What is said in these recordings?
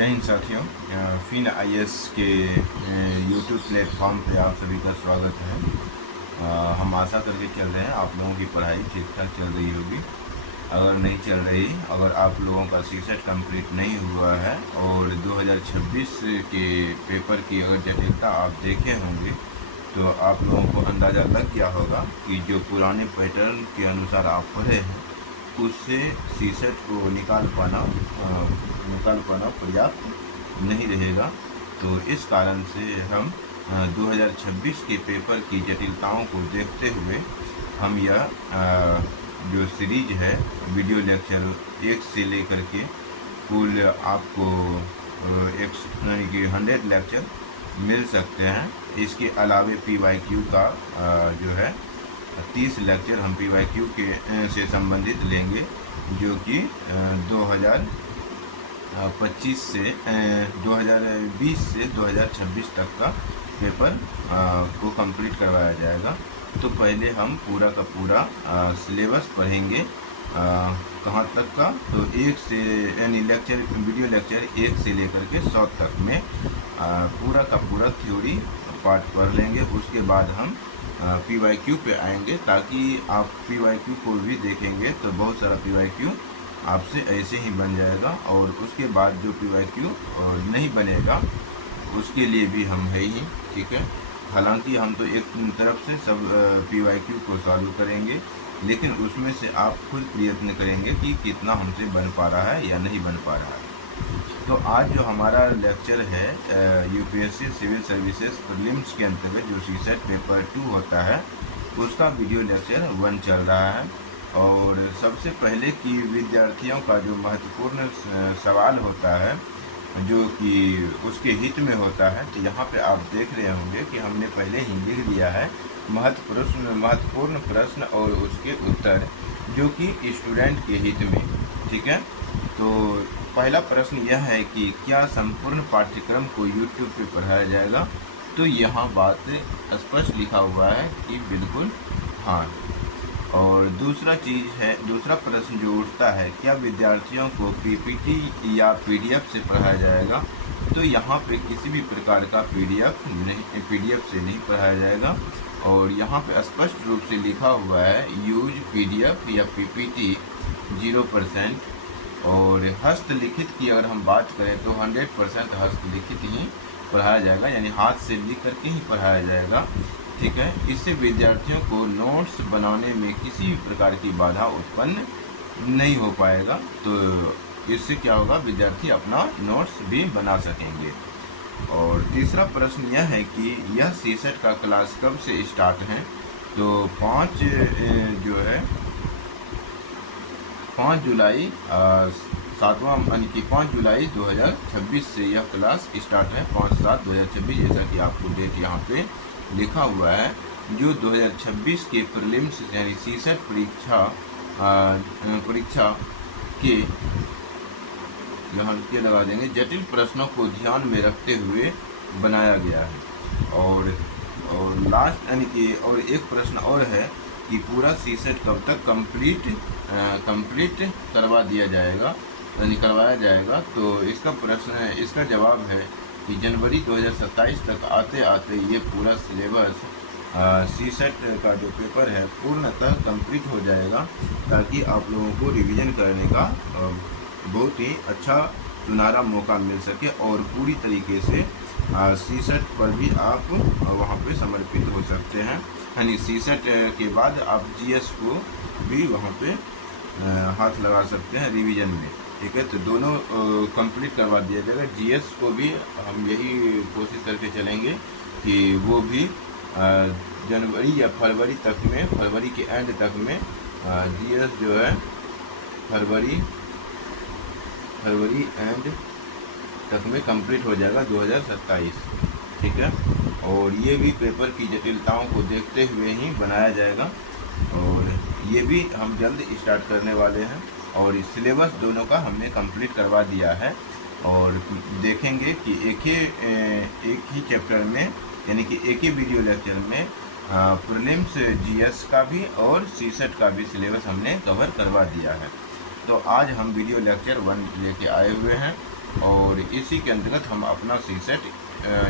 जय हिंद साथियों, fin IAS के यूट्यूब प्लेटफॉर्म पे आप सभी का स्वागत है। हम आशा करके चल रहे हैं आप लोगों की पढ़ाई ठीक ठाक चल रही होगी। अगर नहीं चल रही, अगर आप लोगों का सीसेट कंप्लीट नहीं हुआ है और 2026 के पेपर की अगर जटिलता आप देखे होंगे तो आप लोगों को अंदाज़ा लग गया होगा कि जो पुराने पैटर्न के अनुसार आप पढ़े हैं उससे सीसेट को निकाल पाना पर्याप्त नहीं रहेगा। तो इस कारण से हम 2026 के पेपर की जटिलताओं को देखते हुए हम यह जो सीरीज है वीडियो लेक्चर 1 से लेकर के कुल आपको 100 लेक्चर मिल सकते हैं। इसके अलावे PYQ का जो है 30 लेक्चर हम PYQ के से संबंधित लेंगे, जो कि 2025 से 2020 से 2026 तक का पेपर को कंप्लीट करवाया जाएगा। तो पहले हम पूरा का पूरा सिलेबस पढ़ेंगे। कहाँ तक का? तो 1 से यानी लेक्चर वीडियो लेक्चर 1 से लेकर के 100 तक में पूरा का पूरा थ्योरी पार्ट पढ़ लेंगे। उसके बाद हम PYQ पे आएंगे, ताकि आप PYQ को भी देखेंगे तो बहुत सारा PYQ आपसे ऐसे ही बन जाएगा। और उसके बाद जो PYQ नहीं बनेगा उसके लिए भी हम है ही, ठीक है। हालांकि हम तो एक तरफ से सब PYQ को सॉल्व करेंगे, लेकिन उसमें से आप खुद प्रयत्न करेंगे कि कितना हमसे बन पा रहा है या नहीं बन पा रहा है। तो आज जो हमारा लेक्चर है UPSC सिविल सर्विसेज प्रीलिम्स के अंतर्गत जो सीसेट पेपर 2 होता है उसका वीडियो लेक्चर 1 चल रहा है। और सबसे पहले कि विद्यार्थियों का जो महत्वपूर्ण सवाल होता है जो कि उसके हित में होता है, तो यहाँ पे आप देख रहे होंगे कि हमने पहले ही लिख दिया है महत्वपूर्ण प्रश्न और उसके उत्तर, जो कि स्टूडेंट के हित में, ठीक है। तो पहला प्रश्न यह है कि क्या संपूर्ण पाठ्यक्रम को YouTube पे पढ़ाया जाएगा? तो यहाँ बात स्पष्ट लिखा हुआ है कि बिल्कुल हाँ। और दूसरा प्रश्न जो उठता है, क्या विद्यार्थियों को PPT या PDF से पढ़ाया जाएगा? तो यहाँ पे किसी भी प्रकार का PDF से नहीं पढ़ाया जाएगा। और यहाँ पे स्पष्ट रूप से लिखा हुआ है यूज PDF या PPT 0%। और हस्तलिखित की अगर हम बात करें तो 100% हस्तलिखित ही पढ़ाया जाएगा, यानी हाथ से लिख करके ही पढ़ाया जाएगा, ठीक है। इससे विद्यार्थियों को नोट्स बनाने में किसी भी प्रकार की बाधा उत्पन्न नहीं हो पाएगा। तो इससे क्या होगा, विद्यार्थी अपना नोट्स भी बना सकेंगे। और तीसरा प्रश्न यह है कि यह सीसेट का क्लास कब से स्टार्ट है? तो 5 जुलाई 5 जुलाई 2026 से यह क्लास स्टार्ट है। 5/7/2026, जैसा कि आपको डेट यहाँ पे लिखा हुआ है। जो 2026 के प्रीलिम्स यानी सीसेट परीक्षा के यहाँ लगा देंगे जटिल प्रश्नों को ध्यान में रखते हुए बनाया गया है। और लास्ट यानी कि और एक प्रश्न और है कि पूरा सीसेट कब तक कंप्लीट करवा दिया जाएगा, यानी करवाया जाएगा? तो इसका जवाब है कि जनवरी 2027 तक आते आते ये पूरा सिलेबस सीसेट का जो पेपर है पूर्णतः कंप्लीट हो जाएगा, ताकि आप लोगों को रिवीजन करने का बहुत ही अच्छा सुनहरा मौका मिल सके और पूरी तरीके से सीसेट पर भी आप वहाँ पे समर्पित हो सकते हैं। यानी सीसेट के बाद आप GS को भी वहाँ पे हाथ लगा सकते हैं रिवीजन में, ठीक है। तो दोनों कंप्लीट करवा दिया जाएगा। GS को भी हम यही कोशिश करके चलेंगे कि वो भी जनवरी या फरवरी के एंड तक में GS जो है फरवरी एंड तक में कंप्लीट हो जाएगा 2027, ठीक है। और ये भी पेपर की जटिलताओं को देखते हुए ही बनाया जाएगा, और ये भी हम जल्द स्टार्ट करने वाले हैं। और इस सिलेबस दोनों का हमने कंप्लीट करवा दिया है। और देखेंगे कि एक ही चैप्टर में, यानी कि एक ही वीडियो लेक्चर में प्रीलिम्स GS का भी और सीसेट का भी सिलेबस हमने कवर करवा दिया है। तो आज हम वीडियो लेक्चर 1 लेके आए हुए हैं। और इसी के अंतर्गत हम अपना सीसेट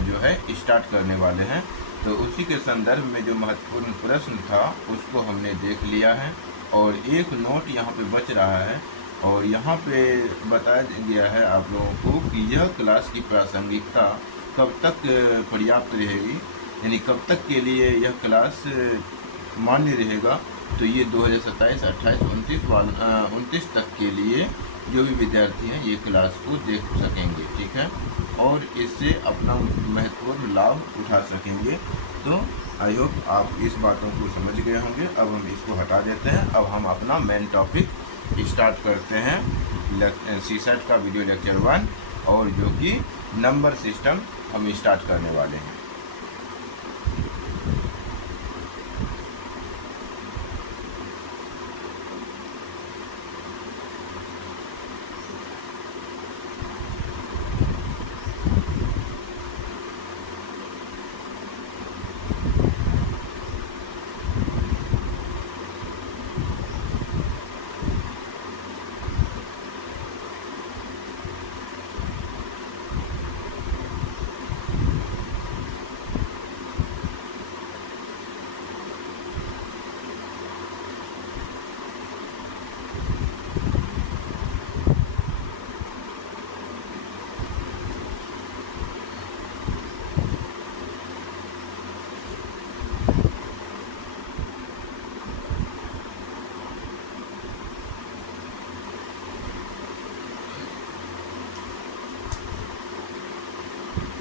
जो है स्टार्ट करने वाले हैं। तो उसी के संदर्भ में जो महत्वपूर्ण प्रश्न था उसको हमने देख लिया है और एक नोट यहाँ पे बच रहा है और यहाँ पे बताया गया है आप लोगों को कि यह क्लास की प्रासंगिकता कब तक पर्याप्त रहेगी, यानी कब तक के लिए यह क्लास मान्य रहेगा। तो ये 2027, 28, 29 तक के लिए जो भी विद्यार्थी हैं ये क्लास को देख सकेंगे, ठीक है, और इससे अपना महत्वपूर्ण लाभ उठा सकेंगे। तो आई होप आप इस बातों को समझ गए होंगे। अब हम इसको हटा देते हैं। अब हम अपना मेन टॉपिक स्टार्ट करते हैं सीसेट का वीडियो लेक्चर 1, और जो कि नंबर सिस्टम हम स्टार्ट करने वाले हैं।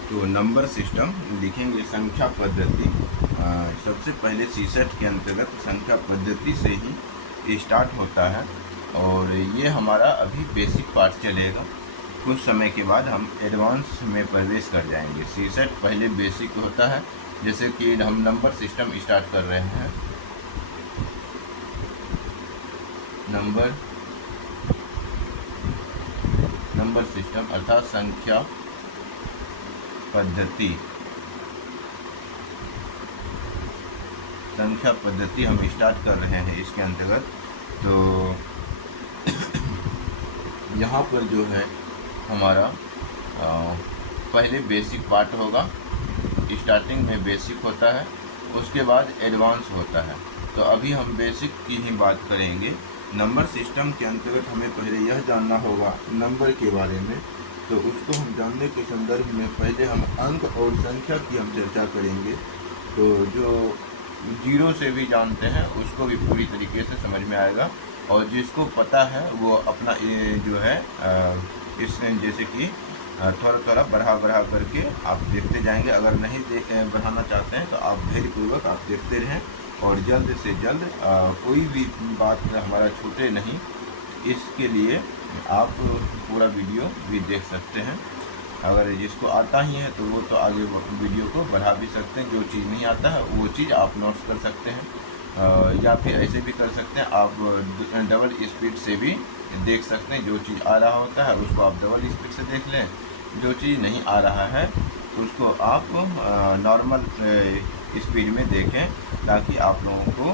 तो नंबर सिस्टम लिखेंगे संख्या पद्धति। सबसे पहले सीसेट के अंतर्गत संख्या पद्धति से ही स्टार्ट होता है और ये हमारा अभी बेसिक पार्ट चलेगा। कुछ समय के बाद हम एडवांस में प्रवेश कर जाएंगे। सीसेट पहले बेसिक होता है, जैसे कि हम नंबर सिस्टम स्टार्ट कर रहे हैं। नंबर सिस्टम अर्थात संख्या पद्धति हम स्टार्ट कर रहे हैं इसके अंतर्गत। तो यहाँ पर जो है हमारा पहले बेसिक पार्ट होगा। स्टार्टिंग में बेसिक होता है, उसके बाद एडवांस होता है। तो अभी हम बेसिक की ही बात करेंगे। नंबर सिस्टम के अंतर्गत हमें पहले यह जानना होगा नंबर के बारे में। तो उसको हम जानने के संदर्भ में पहले हम अंक और संख्या की हम चर्चा करेंगे। तो जो जीरो से भी जानते हैं उसको भी पूरी तरीके से समझ में आएगा, और जिसको पता है वो अपना जो है इस जैसे कि थोड़ा बढ़ा करके आप देखते जाएंगे। अगर नहीं बढ़ाना चाहते हैं तो आप धैर्यपूर्वक आप देखते रहें और जल्द से जल्द कोई भी बात हमारा छूटे नहीं, इसके लिए आप पूरा वीडियो भी देख सकते हैं। अगर जिसको आता ही है तो वो तो आगे वीडियो को बढ़ा भी सकते हैं। जो चीज़ नहीं आता है वो चीज़ आप नोट्स कर सकते हैं, या फिर ऐसे भी कर सकते हैं आप डबल स्पीड से भी देख सकते हैं। जो चीज़ आ रहा होता है उसको आप डबल स्पीड से देख लें, जो चीज़ नहीं आ रहा है उसको आप नॉर्मल स्पीड में देखें, ताकि आप लोगों को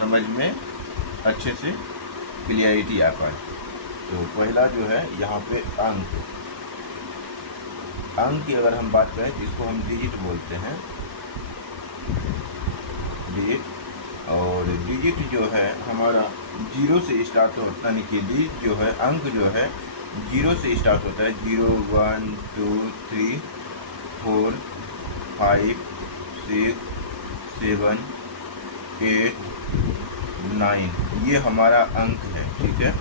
समझ में अच्छे से क्लियरिटी आ पाए। तो पहला जो है यहाँ पे अंक की अगर हम बात करें तो इसको हम डिजिट बोलते हैं, डिजिट। और डिजिट जो है हमारा जीरो से स्टार्ट होता है, यानी कि डिजिट जो है अंक जो है जीरो से स्टार्ट होता है। 0, 1, 2, 3, 4, 5, 6, 7, 8, 9, ये हमारा अंक है, ठीक है।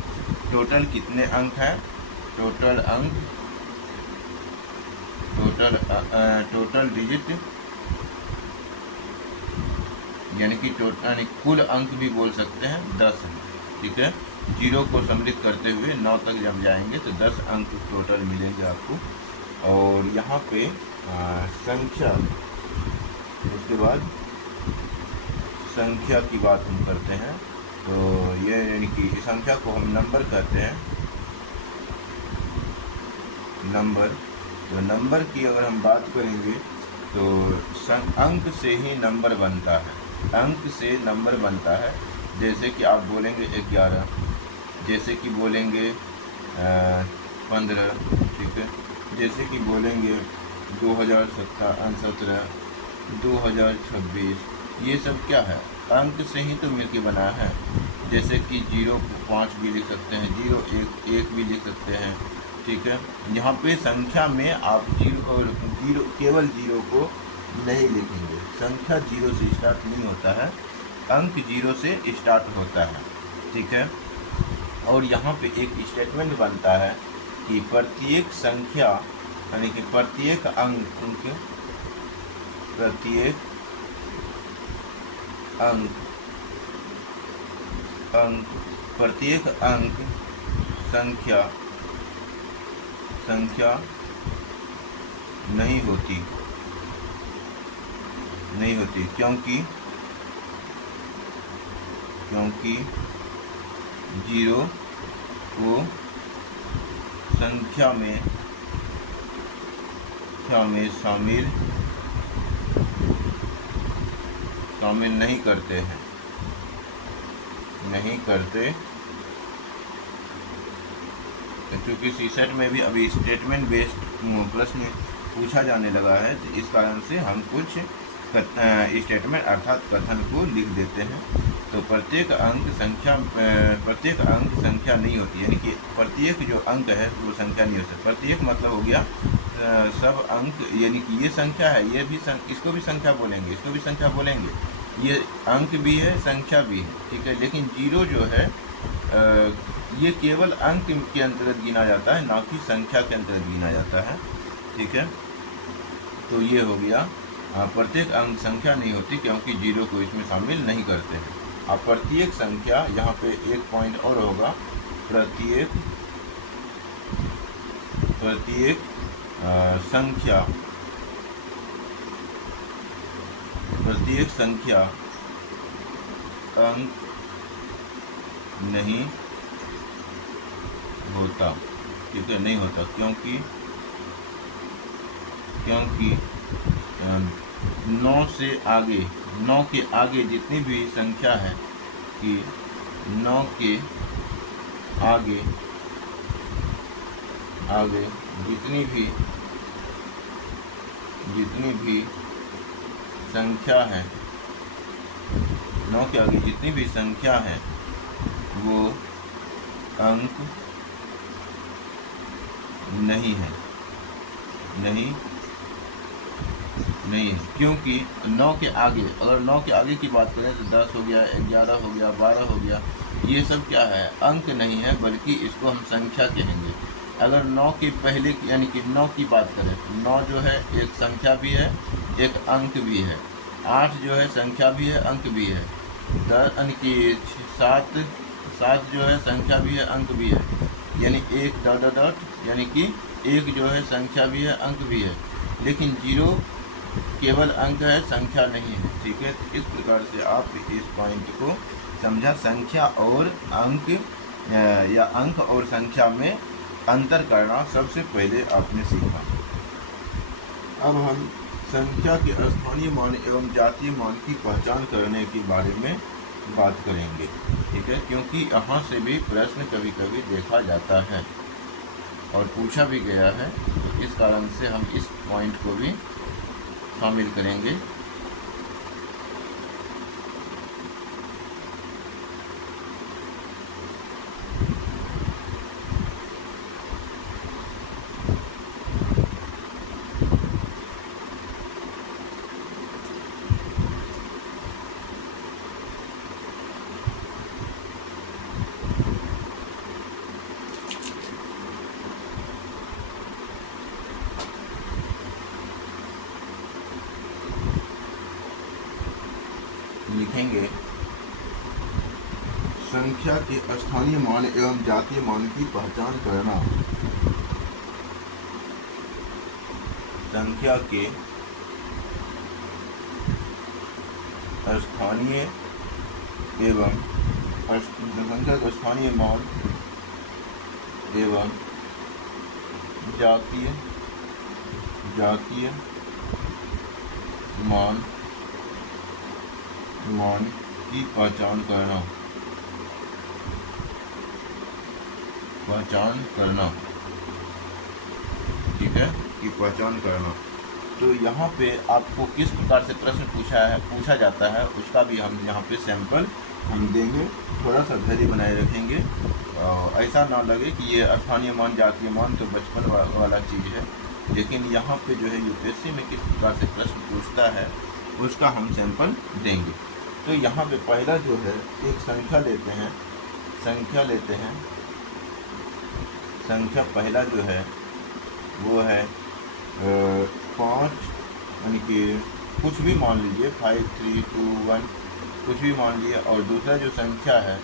टोटल कितने अंक हैं? टोटल डिजिट यानी कि टोटल कुल अंक भी बोल सकते हैं 10 हैं, ठीक है। जीरो को सम्मिलित करते हुए 9 तक जब जाएंगे तो 10 अंक टोटल मिलेंगे आपको। और यहाँ पे संख्या, उसके बाद संख्या की बात हम करते हैं। तो ये यानी कि संख्या को हम नंबर कहते हैं, नंबर। तो नंबर की अगर हम बात करेंगे तो अंक से ही नंबर बनता है, अंक से नंबर बनता है। जैसे कि आप बोलेंगे 11, जैसे कि बोलेंगे 15, ठीक है। जैसे कि बोलेंगे 2017, 2026, ये सब क्या है, अंक से ही तो मिलके बना है। जैसे कि 0 को 5 भी लिख सकते हैं, 0 1 भी लिख सकते हैं, ठीक है। यहाँ पे संख्या में आप जीरो केवल 0 को नहीं लिखेंगे। संख्या 0 से स्टार्ट नहीं होता है, अंक 0 से स्टार्ट होता है, ठीक है। और यहाँ पे एक स्टेटमेंट बनता है कि प्रत्येक संख्या यानी कि प्रत्येक प्रत्येक अंक संख्या नहीं होती क्योंकि 0 को संख्या में शामिल नहीं करते हैं, क्योंकि सीसेट में भी अभी स्टेटमेंट बेस्ड प्रश्न पूछा जाने लगा है, तो इस कारण से हम कुछ स्टेटमेंट अर्थात कथन को लिख देते हैं। तो प्रत्येक अंक संख्या नहीं होती, यानी कि प्रत्येक जो अंक है वो संख्या नहीं होती। प्रत्येक मतलब हो गया सब अंक, यानी कि ये संख्या है, ये भी इसको भी संख्या बोलेंगे, इसको भी संख्या बोलेंगे, ये अंक भी है, संख्या भी है, ठीक है। लेकिन 0 जो है ये केवल अंक के अंतर्गत गिना जाता है, ना कि संख्या के अंतर्गत गिना जाता है, ठीक है। तो ये हो गया प्रत्येक अंक संख्या नहीं होती क्योंकि 0 को इसमें शामिल नहीं करते हैं। अब प्रत्येक संख्या, यहाँ पे एक पॉइंट और होगा, प्रत्येक संख्या अंक नहीं होता, ठीक है, नहीं होता क्योंकि 9 के आगे जितनी भी संख्या है, कि 9 के आगे जितनी भी संख्या है, 9 के आगे जितनी भी संख्या है वो अंक नहीं है, क्योंकि 9 के आगे, अगर 9 के आगे की बात करें तो 10 हो गया, 11 हो गया, 12 हो गया, ये सब क्या है, अंक नहीं है, बल्कि इसको हम संख्या कहेंगे। अगर 9 के पहले यानी कि 9 की बात करें तो 9 जो है एक संख्या भी है, एक अंक भी है। 8 जो है संख्या भी है, अंक भी है। 10 यानी कि 7 जो है संख्या भी है, अंक भी है, यानी 1 डॉट यानी कि 1 जो है संख्या भी है, अंक भी है। लेकिन 0 केवल अंक है, संख्या नहीं है, ठीक है। इस प्रकार से आप इस पॉइंट को समझा। संख्या और अंक या अंक और संख्या में अंतर करना सबसे पहले आपने सीखा। अब हम संख्या के स्थानीय मान एवं जातीय मान की पहचान करने के बारे में बात करेंगे, ठीक है, क्योंकि यहाँ से भी प्रश्न कभी कभी देखा जाता है और पूछा भी गया है, तो इस कारण से हम इस पॉइंट को भी शामिल करेंगे। लिखेंगे संख्या के स्थानीय मान एवं जातीय मान की पहचान करना। संख्या के स्थानीय एवं संख्या का स्थानीय मान एवं जातीय मान की पहचान करना। ठीक है, की पहचान करना। तो यहाँ पे आपको किस प्रकार से प्रश्न पूछा जाता है उसका भी हम यहाँ पे सैंपल हम देंगे। थोड़ा सा धैर्य बनाए रखेंगे, ऐसा ना लगे कि ये स्थानीय मान जातीय मान तो बचपन वाला चीज़ है, लेकिन यहाँ पे जो है यूपीएससी में किस प्रकार से प्रश्न पूछता है उसका हम सैंपल देंगे। तो यहाँ पे पहला जो है एक संख्या लेते हैं, संख्या पहला जो है वो है 5, यानी कि कुछ भी मान लीजिए 5, 3, 2, 1 कुछ भी मान लिए। और दूसरा जो संख्या है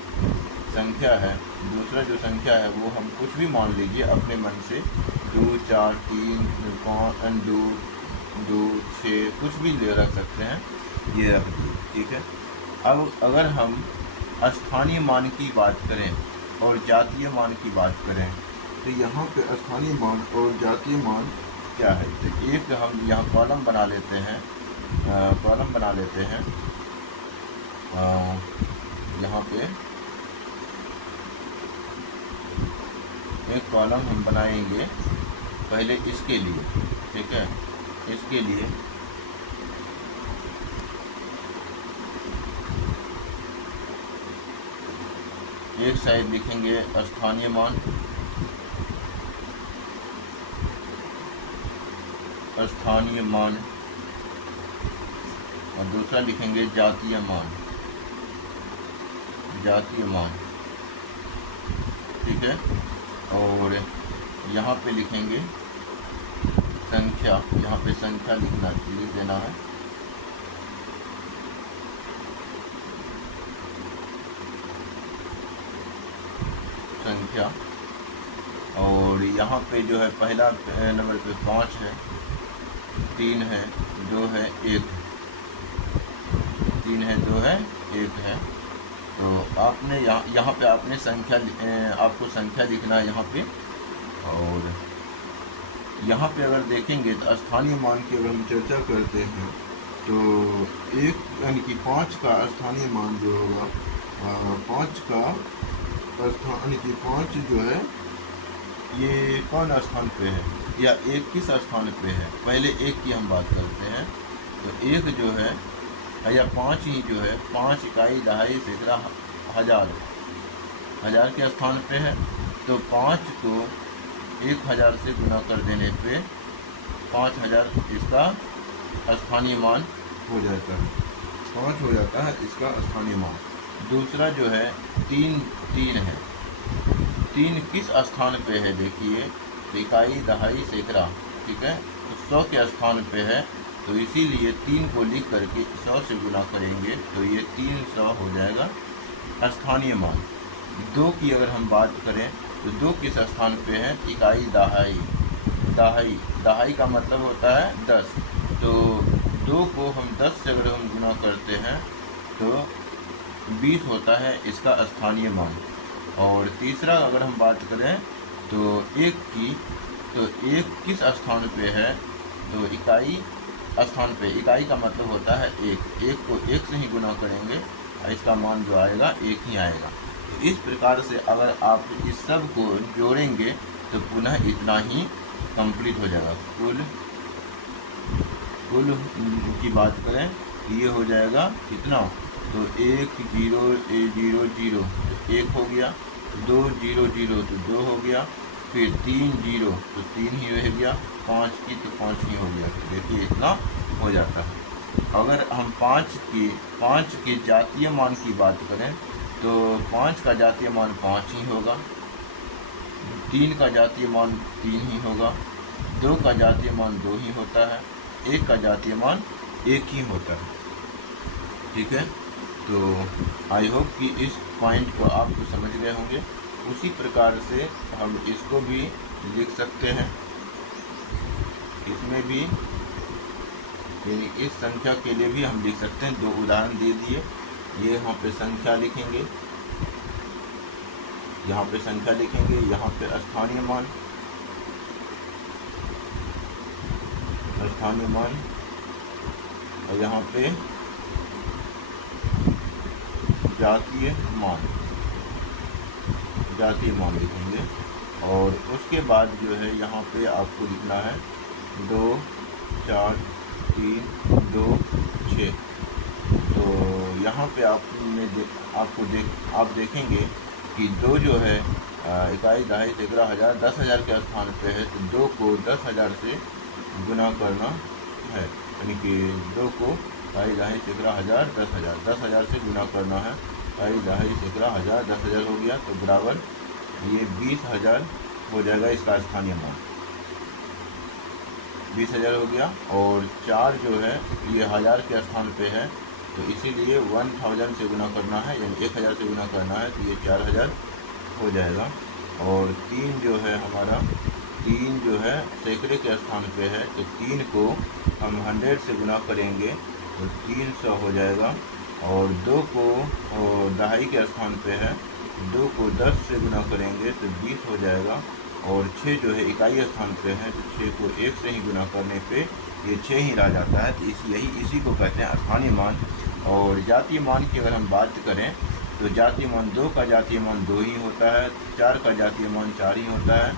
दूसरा जो संख्या है वो हम कुछ भी मान लीजिए अपने मन से, 2, 4, 3, 5, 2, 6 कुछ भी ले रख सकते हैं, ये रख दिए। ठीक है, अब अगर हम स्थानीय मान की बात करें और जातीय मान की बात करें तो यहाँ पे स्थानीय मान और जातीय मान क्या है। तो एक हम यहाँ कॉलम बना लेते हैं, यहाँ पे एक कॉलम हम बनाएंगे पहले इसके लिए। ठीक है, इसके लिए एक साइड लिखेंगे स्थानीय मान, और दूसरा लिखेंगे जातीय मान। ठीक है, और यहाँ पे लिखेंगे संख्या, यहाँ पे संख्या लिख देना है। संख्या, और यहाँ पे जो है पहला नंबर पे 5 है, 3 है, 2 है, 1, 3 है, 2 है, 1 है। तो आपने यहाँ पे आपने आपको संख्या लिखना है यहाँ पे। और यहाँ पे अगर देखेंगे तो स्थानीय मान की अगर हम चर्चा करते हैं तो 1 यानी कि 5 का स्थानीय मान जो होगा, 5 का यानी कि 5 जो है ये कौन स्थान पे है या 1 किस स्थान पे है। पहले 1 की हम बात करते हैं, तो 1 जो है या 5 ही जो है 5 इकाई, दहाई, सैकड़ा, हज़ार के स्थान पे है। तो 5 को 1000 से गुना कर देने पे 5000 इसका स्थानीय मान हो जाता है, 5 हो जाता है इसका स्थानीय मान। दूसरा जो है 3 है, 3 किस स्थान पे है देखिए, इकाई, दहाई, सैकड़ा। ठीक है, तो 100 के स्थान पे है, तो इसीलिए 3 को लिख करके 100 से गुना करेंगे तो ये 300 हो जाएगा स्थानीय मान। 2 की अगर हम बात करें तो 2 किस स्थान पे है, इकाई, दहाई का मतलब होता है 10। तो 2 को हम 10 से अगर हम गुना करते हैं तो 20 होता है इसका स्थानीय मान। और तीसरा अगर हम बात करें तो 1 किस स्थान पे है, तो इकाई स्थान पे, इकाई का मतलब होता है 1 को 1 से ही गुना करेंगे, इसका मान जो आएगा 1 ही आएगा। तो इस प्रकार से अगर आप इस सब को जोड़ेंगे तो पुनः इतना ही कंप्लीट हो जाएगा। कुल की बात करें तो ये हो जाएगा कितना, तो 1 0 0 0 तो 1 हो गया, 2 0 0 तो 2 हो गया, फिर 3 0 तो 3 ही रह गया, 5 की तो 5 ही हो गया। तो देखिए इतना हो जाता है। अगर हम 5 के जातीय मान की बात करें तो 5 का जातीय मान 5 ही होगा, 3 का जातीय मान 3 ही होगा, 2 का जातीय मान 2 ही होता है, 1 का जातीय मान 1 ही होता है। ठीक है, तो आई होप कि इस पॉइंट को आप तो समझ गए होंगे। उसी प्रकार से हम इसको भी लिख सकते हैं, इसमें भी यानी इस संख्या के लिए भी हम लिख सकते हैं। 2 उदाहरण दे दिए, ये यहाँ पे संख्या लिखेंगे, यहाँ पे संख्या लिखेंगे, यहाँ पे स्थानीय मान, और यहाँ पे जातीय मान लिखेंगे। और उसके बाद जो है यहाँ पे आपको लिखना है 2 4 3 2 6। तो यहाँ पे आप देखेंगे कि 2 जो है इकाई, दहाई, सैकड़ा, हज़ार, 10,000 के स्थान पे है, तो 2 को 10,000 से गुना करना है, यानी कि 2 को इकाई, दहाई, सैकड़ा, हज़ार, 10,000, 10,000 से गुना करना है। इकाई, दहाई, सैकड़ा, हज़ार, 10,000 हो गया, तो बराबर ये 20,000 हो जाएगा इसका स्थानीय मान। 20,000 हो गया। और 4 जो है ये 1000 के स्थान पे है, तो इसीलिए 1000 से गुना करना है, यानी 1000 से गुना करना है, तो ये 4000 हो जाएगा। और 3 जो है हमारा, 3 जो है सैकड़े के स्थान पे है, तो 3 को हम 100 से गुना करेंगे तो 300 हो जाएगा। और 2 को दहाई के स्थान पे है, 2 को 10 से गुना करेंगे तो 20 हो जाएगा। और 6 जो है इकाई स्थान पे है, तो 6 को 1 से ही गुना करने पे ये 6 ही रह जाता है। तो इसी को कहते हैं स्थानीय मान। और जातीय मान की अगर हम बात करें तो जातीय मान 2 का जातीय मान 2 ही होता है, 4 का जातीय मान 4 ही होता है,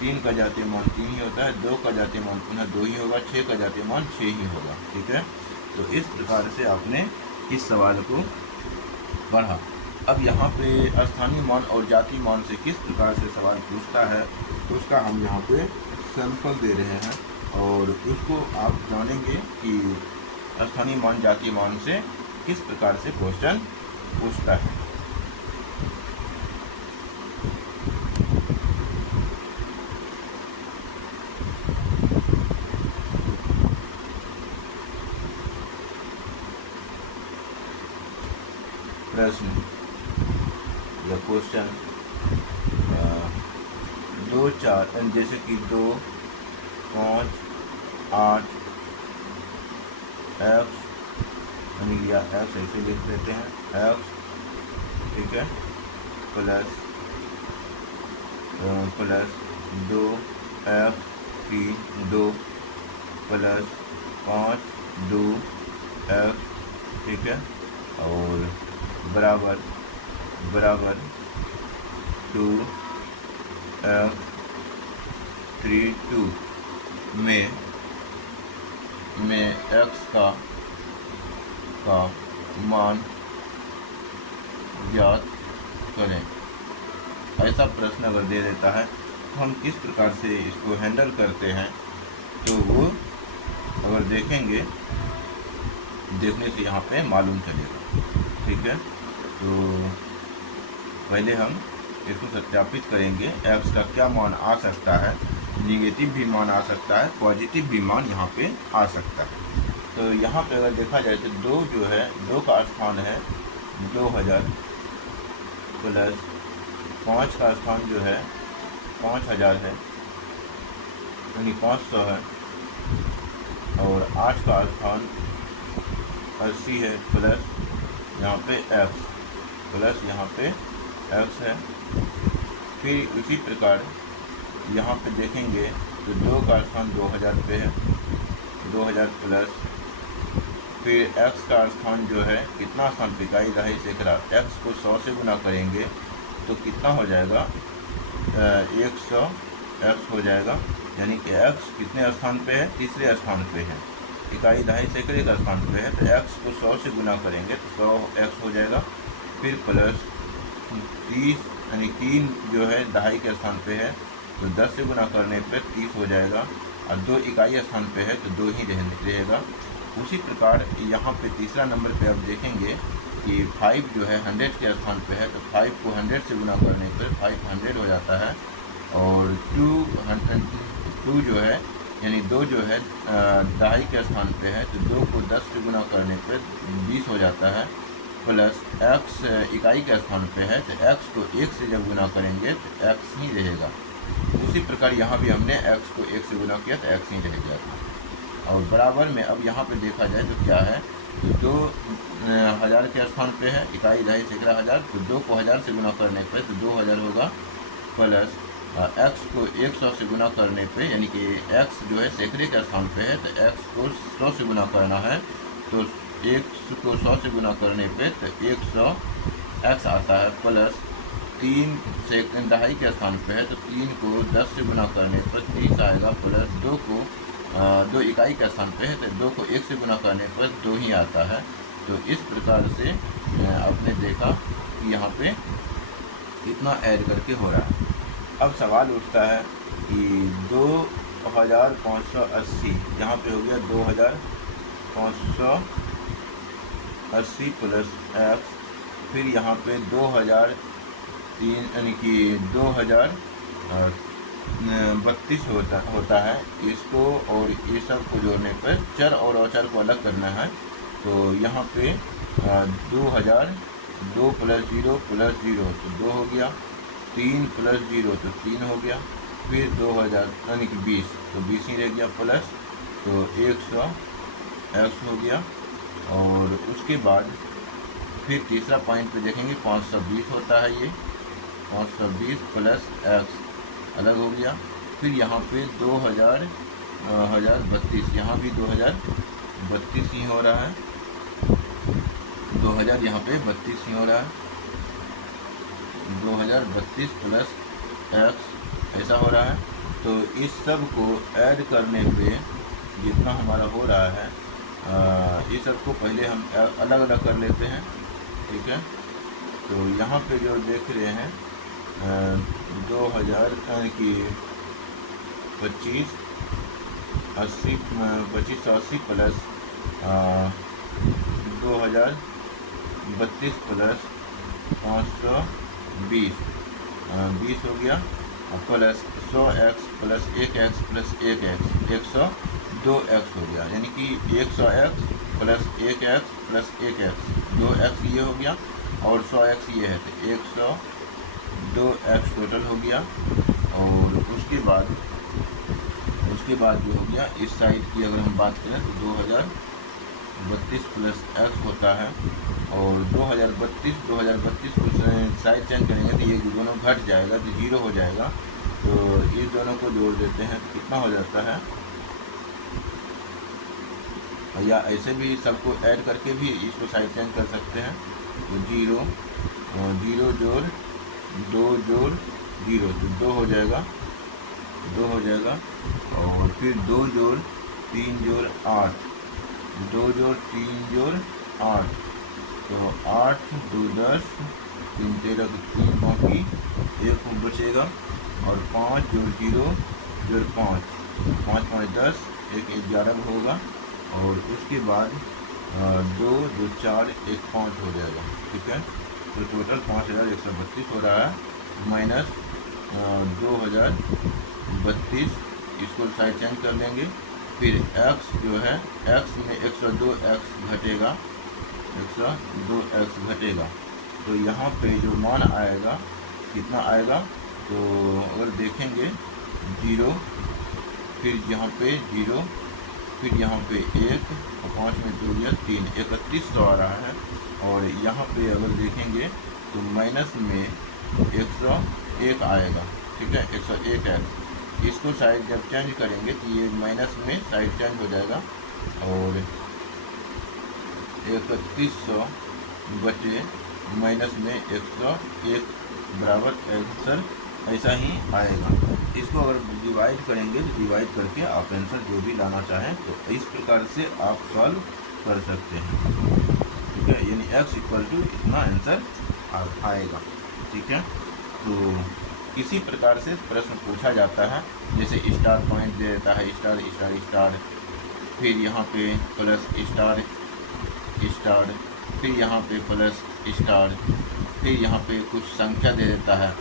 3 का जातीय मान 3 ही होता है, 2 का जातीय मान पुनः 2 ही होगा, 6 का जातीय मान 6 ही होगा। ठीक है, तो इस प्रकार से आपने इस सवाल को पढ़ा। अब यहाँ पे स्थानीय मान और जातीय मान से किस प्रकार से सवाल पूछता है, तो उसका हम यहाँ पे सैंपल दे रहे हैं, और उसको आप जानेंगे कि स्थानीय मान जातीय मान से किस प्रकार से क्वेश्चन पूछता है। प्रश्न या क्वेश्चन 2 4 जैसे कि 2 5 8 एक्स, या एक्स ऐसे लिख देते हैं एक्स, ठीक है, प्लस 2 एक्स 3 2 प्लस 5 2 एक्स, ठीक है, और बराबर 2 एक्स 3 2 में एक्स का मान ज्ञात करें। ऐसा प्रश्न अगर दे देता है तो हम किस प्रकार से इसको हैंडल करते हैं, तो वो अगर देखेंगे, देखने से यहाँ पे मालूम चलेगा। ठीक है, तो पहले हम इसको सत्यापित करेंगे एक्स का क्या मान आ सकता है। निगेटिव भी मान आ सकता है, पॉजिटिव भी मान यहाँ पे आ सकता है। तो यहाँ पे अगर देखा जाए तो 2 जो है, 2 का स्थान है 2000, प्लस 5 का स्थान जो है 5000 है, यानी 500 है, और 8 का स्थान 80 है, प्लस यहाँ पे x, प्लस यहाँ पे x है। फिर इसी प्रकार यहाँ पे देखेंगे तो 2 का स्थान 2000 पे है, 2000 प्लस फिर x का स्थान जो है कितना स्थान पे, इकाई, दहाई, सैकड़ा, x को 100 से गुना करेंगे तो कितना हो जाएगा 100 x हो जाएगा, यानी कि x कितने स्थान पे है, तीसरे स्थान पे है, इकाई, दहाई, सैकड़े का स्थान पे है, तो x को 100 से गुना करेंगे तो 100x हो जाएगा। फिर प्लस 30, यानी 3 जो है दहाई के स्थान पे है, तो 10 से गुना करने पे 30 हो जाएगा, और 2 इकाई स्थान पे है तो 2 ही रहेगा। उसी प्रकार यहाँ पे तीसरा नंबर पे आप देखेंगे कि 5 जो है 100 के स्थान पे है, तो 5 को 100 से गुना करने पर 500 हो जाता है, और 2 जो है, यानी 2 जो है दहाई के स्थान पे है, तो 2 को 10 से गुना करने पर 20 हो जाता है, प्लस x इकाई के स्थान पे है, तो x को 1 से जब गुना करेंगे तो x ही रहेगा। उसी प्रकार यहाँ भी हमने x को 1 से गुना किया तो x ही रह गया था। और बराबर में अब यहाँ पे देखा जाए तो क्या है, तो 2000 के स्थान पे है, इकाई, दहाई, सैकड़ा, हज़ार, तो 2 को 1000 से गुना करने पे तो 2000 होगा, प्लस x को 100 से गुना करने पे, यानी कि x जो है सैकड़े के स्थान पे है, तो x को 100 से गुना करना है, तो 1 को 100 से गुना करने पे तो 100 x आता है, प्लस 3 से दहाई के स्थान पे है तो 3 को 10 से गुना करने पर 30 आएगा, प्लस 2 को 2 इकाई के स्थान पे है तो 2 को 1 से गुना करने पर 2 ही आता है। तो इस प्रकार से आपने देखा कि यहाँ पे इतना ऐड करके हो रहा है। अब सवाल उठता है कि 2580 यहाँ पे हो गया 2580 प्लस एक्स, फिर यहाँ पे 2003 यानी कि 2032 होता है। इसको और ये सब को जोड़ने पर चर और अचर को अलग करना है। तो यहाँ पे 2000 2 प्लस 0 प्लस 0 तो 2 हो गया, 3 प्लस 0 तो 3 हो गया, फिर 2000 यानी कि 20 तो 20 ही रह गया, प्लस तो 100 एक्स हो गया। और उसके बाद फिर तीसरा पॉइंट पे देखेंगे 520 होता है, ये 520 प्लस एक्स अलग हो गया। फिर यहाँ पे 1032, यहाँ भी 2032 ही हो रहा है, 2000 यहाँ पे 32 ही हो रहा है, 2032 प्लस एक्स ऐसा हो रहा है। तो इस सब को ऐड करने पे जितना हमारा हो रहा है, इस सब को पहले हम अलग अलग कर लेते हैं, ठीक है। तो यहाँ पे जो देख रहे हैं 2000 की 2580 प्लस 2032 प्लस 520 20 हो गया, plus 100x plus 1x plus 1x 102x हो गया, यानी कि 100x plus 1x plus 1x 2x ये हो गया और 100x ये है तो 102x टोटल हो गया। और उसके बाद जो हो गया इस साइड की अगर हम बात करें तो 2032 प्लस एक्स होता है, और 2032 को साइड चेंज करेंगे तो ये दोनों घट जाएगा तो 0 हो जाएगा। तो ये दोनों को जोड़ देते हैं तो कितना हो जाता है, या ऐसे भी सबको ऐड करके भी इसको साइड चेंज कर सकते हैं। तो 0 जोड़ 2 जोड़ 0 तो 2 हो जाएगा, और फिर 2 जोड़ 3 जोड़ 8, 2 जोड़ 3 जोड़ 8 तो 8 2 10 3 13 तो 3 बाकी 1 बचेगा, और 5 जोड़ 0 जोड़ 5 5 5 10 1 11 होगा, और उसके बाद 2 2 4 1 5 हो जाएगा, ठीक है। तो टोटल 5132 हो रहा है, माइनस 2032 इसको साइड चेंज कर लेंगे। फिर x जो है x में 102x घटेगा, 102x घटेगा, तो यहाँ पे जो मान आएगा कितना आएगा, तो अगर देखेंगे 0 फिर यहाँ पे 0 फिर यहाँ पे 1 और 5 में 2 या 3 3100 आ रहा है। और यहाँ पे अगर देखेंगे तो माइनस में 101 आएगा, ठीक है, 101x। इसको साइड जब चेंज करेंगे तो ये माइनस में साइड चेंज हो जाएगा, और 3100 बचे माइनस में 101 बराबर आंसर ऐसा ही आएगा। इसको अगर डिवाइड करेंगे तो डिवाइड करके आप आंसर जो भी लाना चाहें तो इस प्रकार से आप सॉल्व कर सकते हैं, ठीक है, यानी x इक्वल टू इतना आंसर आएगा, ठीक है। तो किसी प्रकार से प्रश्न पूछा जाता है, जैसे स्टार पॉइंट दे देता है, स्टार स्टार स्टार, फिर यहाँ पे प्लस स्टार स्टार, फिर यहाँ पे प्लस स्टार, फिर यहाँ पे कुछ संख्या दे देता है,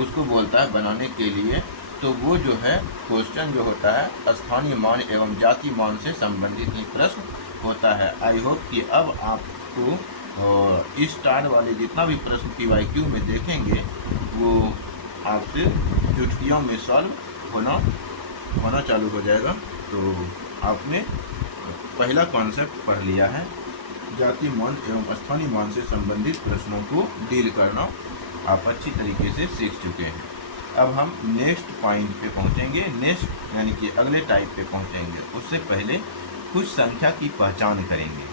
उसको बोलता है बनाने के लिए। तो वो जो है क्वेश्चन जो होता है स्थानीय मान एवं जाति मान से संबंधित ही प्रश्न होता है। आई होप कि अब आपको स्टार वाले जितना भी प्रश्न PYQ में देखेंगे वो आपसे चुटकियों में सॉल्व होना चालू हो जाएगा। तो आपने पहला कॉन्सेप्ट पढ़ लिया है, जाति मान एवं स्थानीय मान से संबंधित प्रश्नों को डील करना आप अच्छी तरीके से सीख चुके हैं। अब हम नेक्स्ट पॉइंट पे पहुंचेंगे, नेक्स्ट यानी कि अगले टाइप पे पहुंचेंगे। उससे पहले कुछ संख्या की पहचान करेंगे।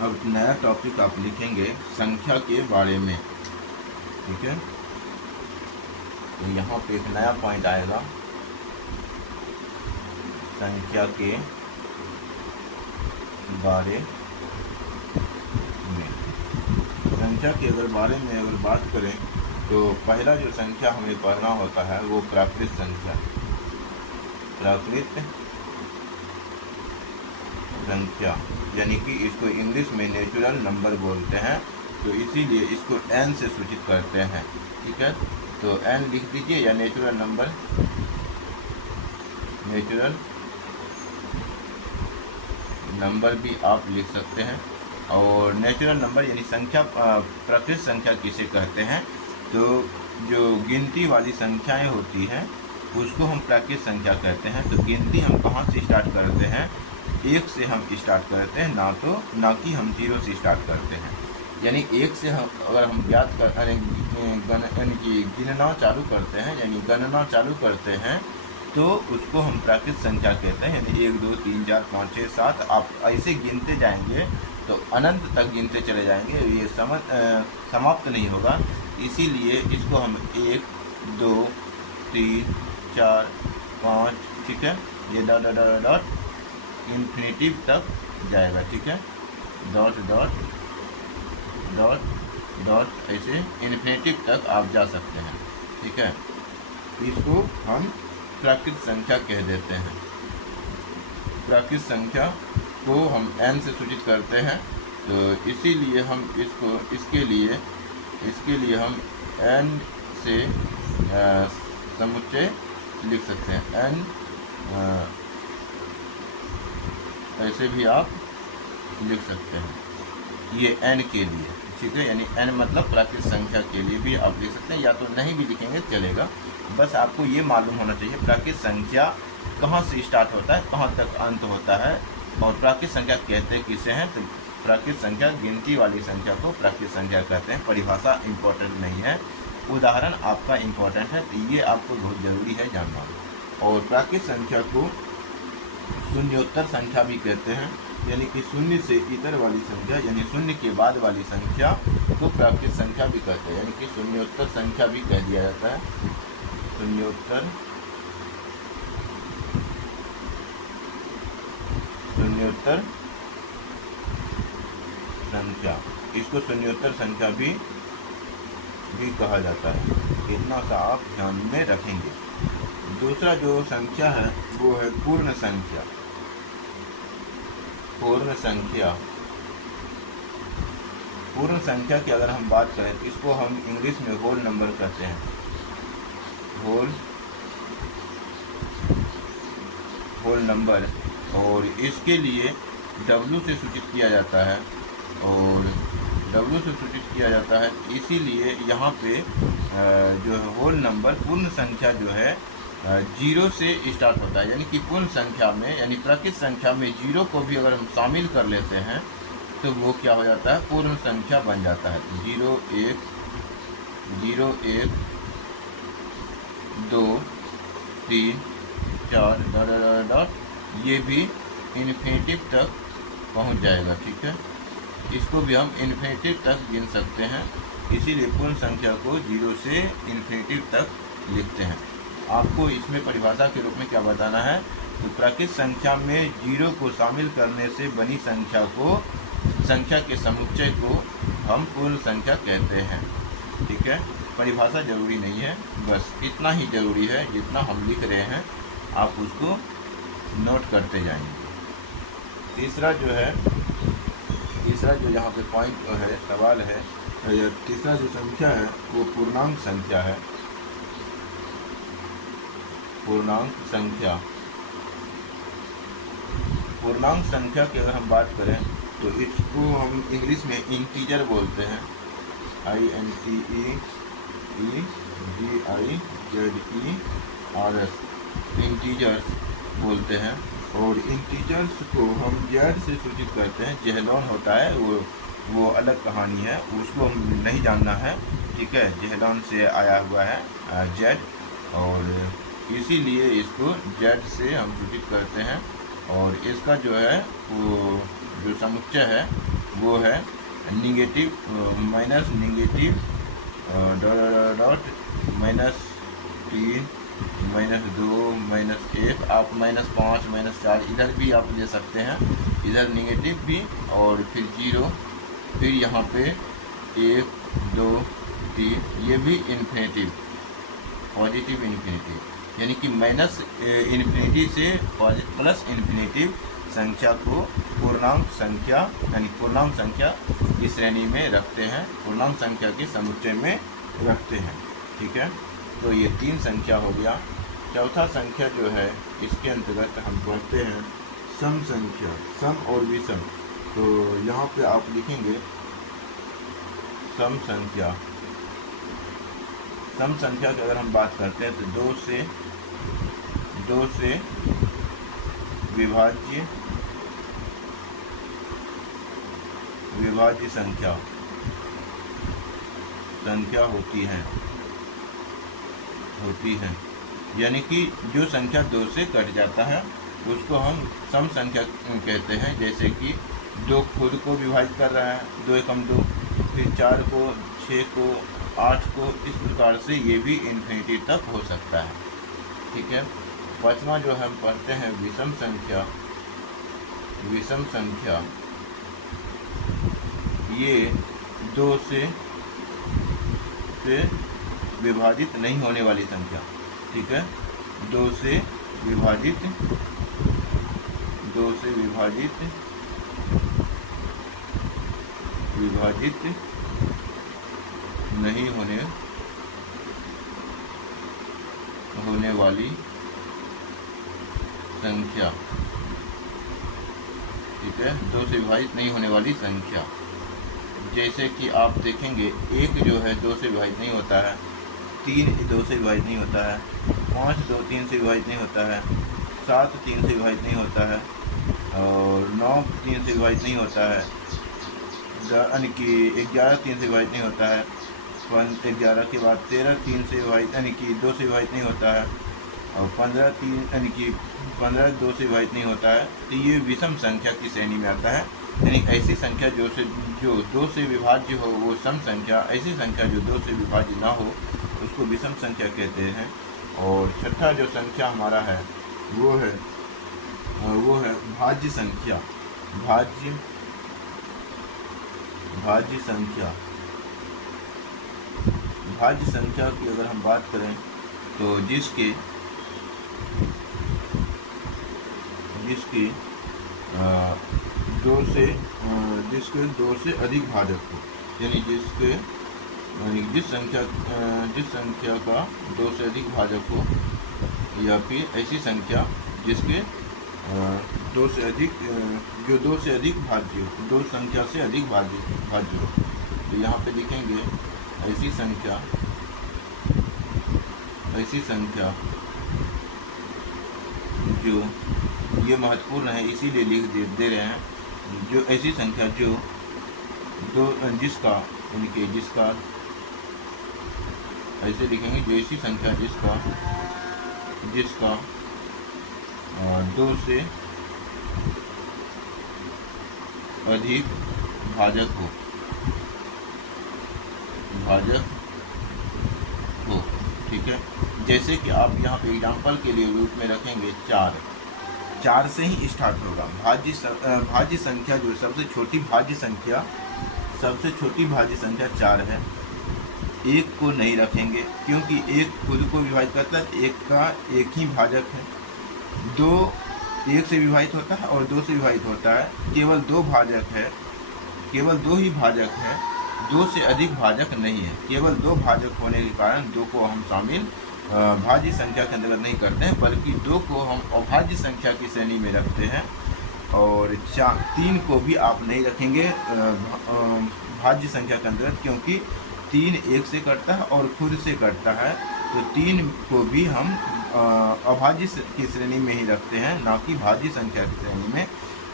अब नया टॉपिक आप लिखेंगे संख्या के बारे में, ठीक है। तो यहाँ पे एक नया पॉइंट आएगा संख्या के बारे में। संख्या के बारे में अगर बात करें तो पहला जो संख्या हमें पढ़ना होता है वो प्राकृत संख्या, प्राकृत संख्या, यानी कि इसको इंग्लिश में नेचुरल नंबर बोलते हैं, तो इसीलिए इसको n से सूचित करते हैं, ठीक है। तो n लिख दीजिए, या नेचुरल नंबर, नेचुरल नंबर भी आप लिख सकते हैं। और नेचुरल नंबर यानी संख्या, प्राकृत संख्या किसे कहते हैं, तो जो गिनती वाली संख्याएं होती हैं उसको हम प्राकृत संख्या कहते हैं। तो गिनती हम कहाँ से स्टार्ट करते हैं, 1 से हम स्टार्ट करते हैं, ना कि हम 0 से स्टार्ट करते हैं। यानी 1 से हम अगर हम ज्ञात कर गिनना चालू करते हैं, यानी गणना चालू करते हैं, तो उसको हम प्राकृत संख्या कहते हैं। यानी 1 2 3 4 5 6 7 आप ऐसे गिनते जाएंगे तो अनंत तक गिनते चले जाएंगे, ये समाप्त नहीं होगा। इसीलिए इसको हम 1 2 3 4 5, ठीक है, ये dot dot dot dot infinitive तक जाएगा, ठीक है, डॉट डॉट डॉट डॉट ऐसे इन्फिनिटिव तक आप जा सकते हैं, ठीक है। इसको हम प्राकृत संख्या कह देते हैं। प्राकृत संख्या को हम n से सूचित करते हैं, तो इसीलिए हम इसके लिए हम n से समुच्चय लिख सकते हैं। n ऐसे भी आप लिख सकते हैं, ये n के लिए, ठीक है। यानी n मतलब प्राकृत संख्या के लिए भी आप लिख सकते हैं, या तो नहीं भी लिखेंगे चलेगा। बस आपको ये मालूम होना चाहिए प्राकृत संख्या कहाँ से स्टार्ट होता है, कहाँ तक अंत होता है, और प्राकृत संख्या कहते किसे हैं। तो प्राकृत संख्या, गिनती वाली संख्या को प्राकृत संख्या कहते हैं। परिभाषा इम्पोर्टेंट नहीं है, उदाहरण आपका इम्पोर्टेंट है, तो ये आपको बहुत ज़रूरी है जानना। और प्राकृत संख्या को शून्योत्तर संख्या भी कहते हैं, यानी कि शून्य से इतर वाली संख्या, यानी शून्य के बाद वाली संख्या को प्राकृत संख्या भी कहते हैं, यानी कि शून्योत्तर संख्या भी कह दिया जाता है। शून्योत्तर संख्या, इसको शून्योत्तर संख्या भी कहा जाता है। इतना सा आप ध्यान में रखेंगे। दूसरा जो संख्या है वो है पूर्ण संख्या। पूर्ण संख्या, पूर्ण संख्या की अगर हम बात करें तो इसको हम इंग्लिश में होल नंबर कहते हैं। होल नंबर, और इसके लिए W से सूचित किया जाता है, और W से सूचित किया जाता है। इसीलिए यहाँ पे जो है होल नंबर, पूर्ण संख्या जो है 0 से स्टार्ट होता है। यानी कि पूर्ण संख्या में, यानी प्राकृत संख्या में 0 को भी अगर हम शामिल कर लेते हैं तो वो क्या हो जाता है, पूर्ण संख्या बन जाता है। 0 1 0 1 2 3 4 डॉट, ये भी इन्फिनिटिव तक पहुंच जाएगा, ठीक है। इसको भी हम इन्फिनिटिव तक गिन सकते हैं, इसीलिए पूर्ण संख्या को 0 से इन्फिनिटिव तक लिखते हैं। आपको इसमें परिभाषा के रूप में क्या बताना है, तो प्राकृत संख्या में 0 को शामिल करने से बनी संख्या को, संख्या के समुच्चय को हम पूर्ण संख्या कहते हैं, ठीक है। परिभाषा जरूरी नहीं है, बस इतना ही जरूरी है जितना हम लिख रहे हैं आप उसको नोट करते जाएंगे। तीसरा जो यहाँ पे पॉइंट है, सवाल है, तीसरा जो संख्या है वो पूर्णांक संख्या है। पूर्णांक संख्या, पूर्णांक संख्या की अगर हम बात करें तो इसको हम इंग्लिश में इंटीजर बोलते हैं। INTEGIZERS, इंटीजर्स बोलते हैं। और इंटीजर्स को हम जेड से सूचित करते हैं। जेहलॉन होता है वो अलग कहानी है, उसको हम नहीं जानना है, ठीक है। जेहलॉन से आया हुआ है जेड, और इसीलिए इसको जेड से हम सूचित करते हैं। और इसका जो है वो जो समुच्चय है वो है निगेटिव माइनस निगेटिव डॉट -3 -2 -1, आप -5 -4 इधर भी आप ले सकते हैं, इधर निगेटिव भी और फिर 0, फिर यहाँ पे 1 2 3, ये भी इन्फिनेटिव पॉजिटिव इन्फिनेटिव, यानी कि माइनस इन्फिनिटी से प्लस इन्फिनेटिव संख्या को पूर्णांक संख्या यानी पूर्णांक संख्या की श्रेणी में रखते हैं, पूर्णांक संख्या के समुच्चय में रखते हैं। ठीक है, तो ये 3 संख्या हो गया। चौथा संख्या जो है इसके अंतर्गत हम पढ़ते हैं सम संख्या, सम और विषम। तो यहाँ पे आप लिखेंगे सम संख्या। सम संख्या की अगर हम बात करते हैं तो 2 से विभाज्य संख्या होती है, यानी कि जो संख्या 2 से कट जाता है उसको हम सम संख्या कहते हैं। जैसे कि 2 खुद को विभाजित कर रहा है, 2 एकम 2, फिर 4 को, 6 को, 8 को, इस प्रकार से ये भी इन्फिनिटी तक हो सकता है। ठीक है, 5वां जो हम पढ़ते हैं विषम संख्या। विषम संख्या ये 2 से विभाजित नहीं होने वाली संख्या। ठीक है, 2 से विभाजित नहीं होने वाली संख्या। ठीक है, 2 से विभाजित नहीं होने वाली संख्या। जैसे कि आप देखेंगे 1 जो है 2 से विभाजित नहीं होता है, 3 2 से विभाजित नहीं होता है, 5 2 3 से विभाजित नहीं होता है, 7 3 से विभाजित नहीं होता है, और 9 3 से विभाजित नहीं होता है, यानी कि 11 3 से विभाजित नहीं होता है, 11 के बाद 13 3 से विभाजित यानी कि 2 से विभाजित नहीं होता है, और 15 3 यानी कि 15 2 से विभाजित नहीं होता है। तो ये विषम संख्या की श्रेणी में आता है, यानी ऐसी संख्या जो 2 से विभाज्य हो वो सम संख्या, ऐसी संख्या जो 2 से विभाज्य ना हो उसको विषम संख्या कहते हैं। और छठा जो संख्या हमारा है वो है भाज्य संख्या। भाज्य संख्या की अगर हम बात करें तो जिसके 2 से अधिक भाजक हो, यानी जिस संख्या का 2 से अधिक भाजक हो, या फिर ऐसी संख्या जिसके 2 से अधिक जो 2 से अधिक भाज्य हो, 2 संख्या से अधिक भाज्य हो। तो यहाँ पे लिखेंगे ऐसी संख्या जो, ये महत्वपूर्ण है इसीलिए लिख दे रहे हैं, जो ऐसी संख्या जो जिसका ऐसे लिखेंगे, जो ऐसी संख्या जिसका 2 से अधिक भाजक हो। ठीक है, जैसे कि आप यहाँ पे एग्जाम्पल के लिए रूप में रखेंगे 4 से ही स्टार्ट होगा। भाज्य संख्या जो सबसे छोटी भाज्य संख्या 4 है। 1 को नहीं रखेंगे क्योंकि 1 खुद को विभाजित करता है, 1 का एक ही भाजक है। 2 1 से विभाजित होता है और 2 से विभाजित होता है, केवल 2 भाजक है, केवल 2 ही भाजक है, 2 से अधिक भाजक नहीं है। केवल 2 भाजक होने के कारण 2 को हम शामिल भाज्य संख्या के अंतर्गत नहीं करते हैं, बल्कि 2 को हम अभाज्य संख्या की श्रेणी में रखते हैं। और 3 को भी आप नहीं रखेंगे भाज्य संख्या के अंतर्गत, क्योंकि 3 1 से कटता है और खुद से कटता है, तो 3 को भी हम अभाज्य की श्रेणी में ही रखते हैं, ना कि भाज्य संख्या की श्रेणी में।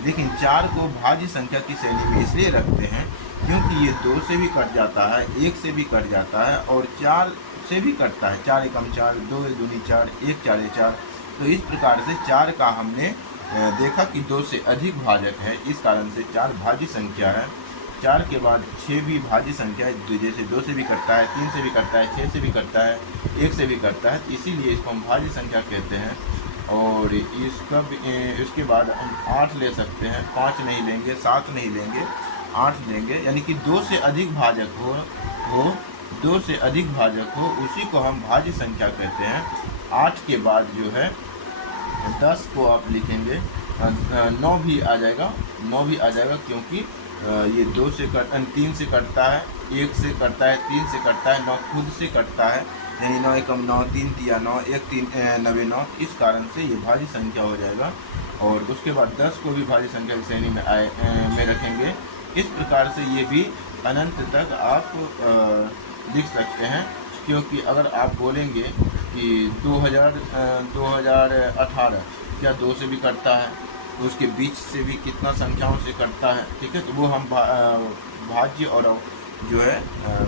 लेकिन 4 को भाज्य संख्या की श्रेणी में इसलिए रखते हैं क्योंकि ये 2 से भी कट जाता है, 1 से भी कट जाता है और 4 से भी कटता है। 4 एकम 4, 2 दूनी 4, 1 4 4। तो इस प्रकार से 4 का हमने देखा कि 2 से अधिक भाजक है, इस कारण से 4 भाज्य संख्या है। 4 के बाद 6 भी भाज्य संख्या है, जैसे 2 से भी कटता है, 3 से भी कटता है, 6 से भी कटता है, 1 से भी कटता है, इसीलिए इसको हम भाज्य संख्या कहते हैं। और इसके बाद हम 8 ले सकते हैं, 5 नहीं लेंगे, 7 नहीं लेंगे, 8 लेंगे, यानी कि 2 से अधिक भाजक हो 2 से अधिक भाजक हो, उसी को हम भाज्य संख्या कहते हैं। 8 के बाद जो है 10 को आप लिखेंगे, 9 भी आ जाएगा, 9 भी आ जाएगा, क्योंकि ये 3 से कटता है, 1 से कटता है, 3 से कटता है, 9 खुद से कटता है, यानी 9 एकम 9, 3 तिया 9, 1 3 9 9, इस कारण से ये भाज्य संख्या हो जाएगा। और उसके बाद 10 को भी भाज्य संख्या की श्रेणी में रखेंगे। इस प्रकार से ये भी अनंत तक आप लिख सकते हैं, क्योंकि अगर आप बोलेंगे कि 2018 क्या 2 से भी कटता है, उसके बीच से भी कितना संख्याओं से कटता है, ठीक है, तो वो हम भाज्य और जो है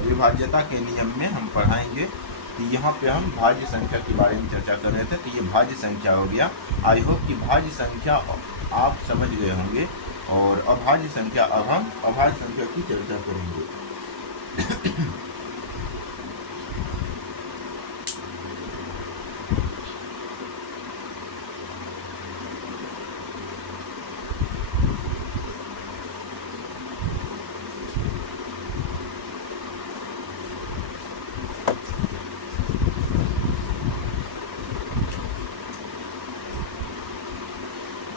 विभाज्यता के नियम में हम पढ़ाएंगे। कि यहाँ पे हम भाज्य संख्या के बारे में चर्चा कर रहे थे, तो ये भाज्य संख्या हो गया। आई होप कि भाज्य संख्या आप समझ गए होंगे। और अभाज्य संख्या, अब हम अभाज्य संख्या की चर्चा करेंगे।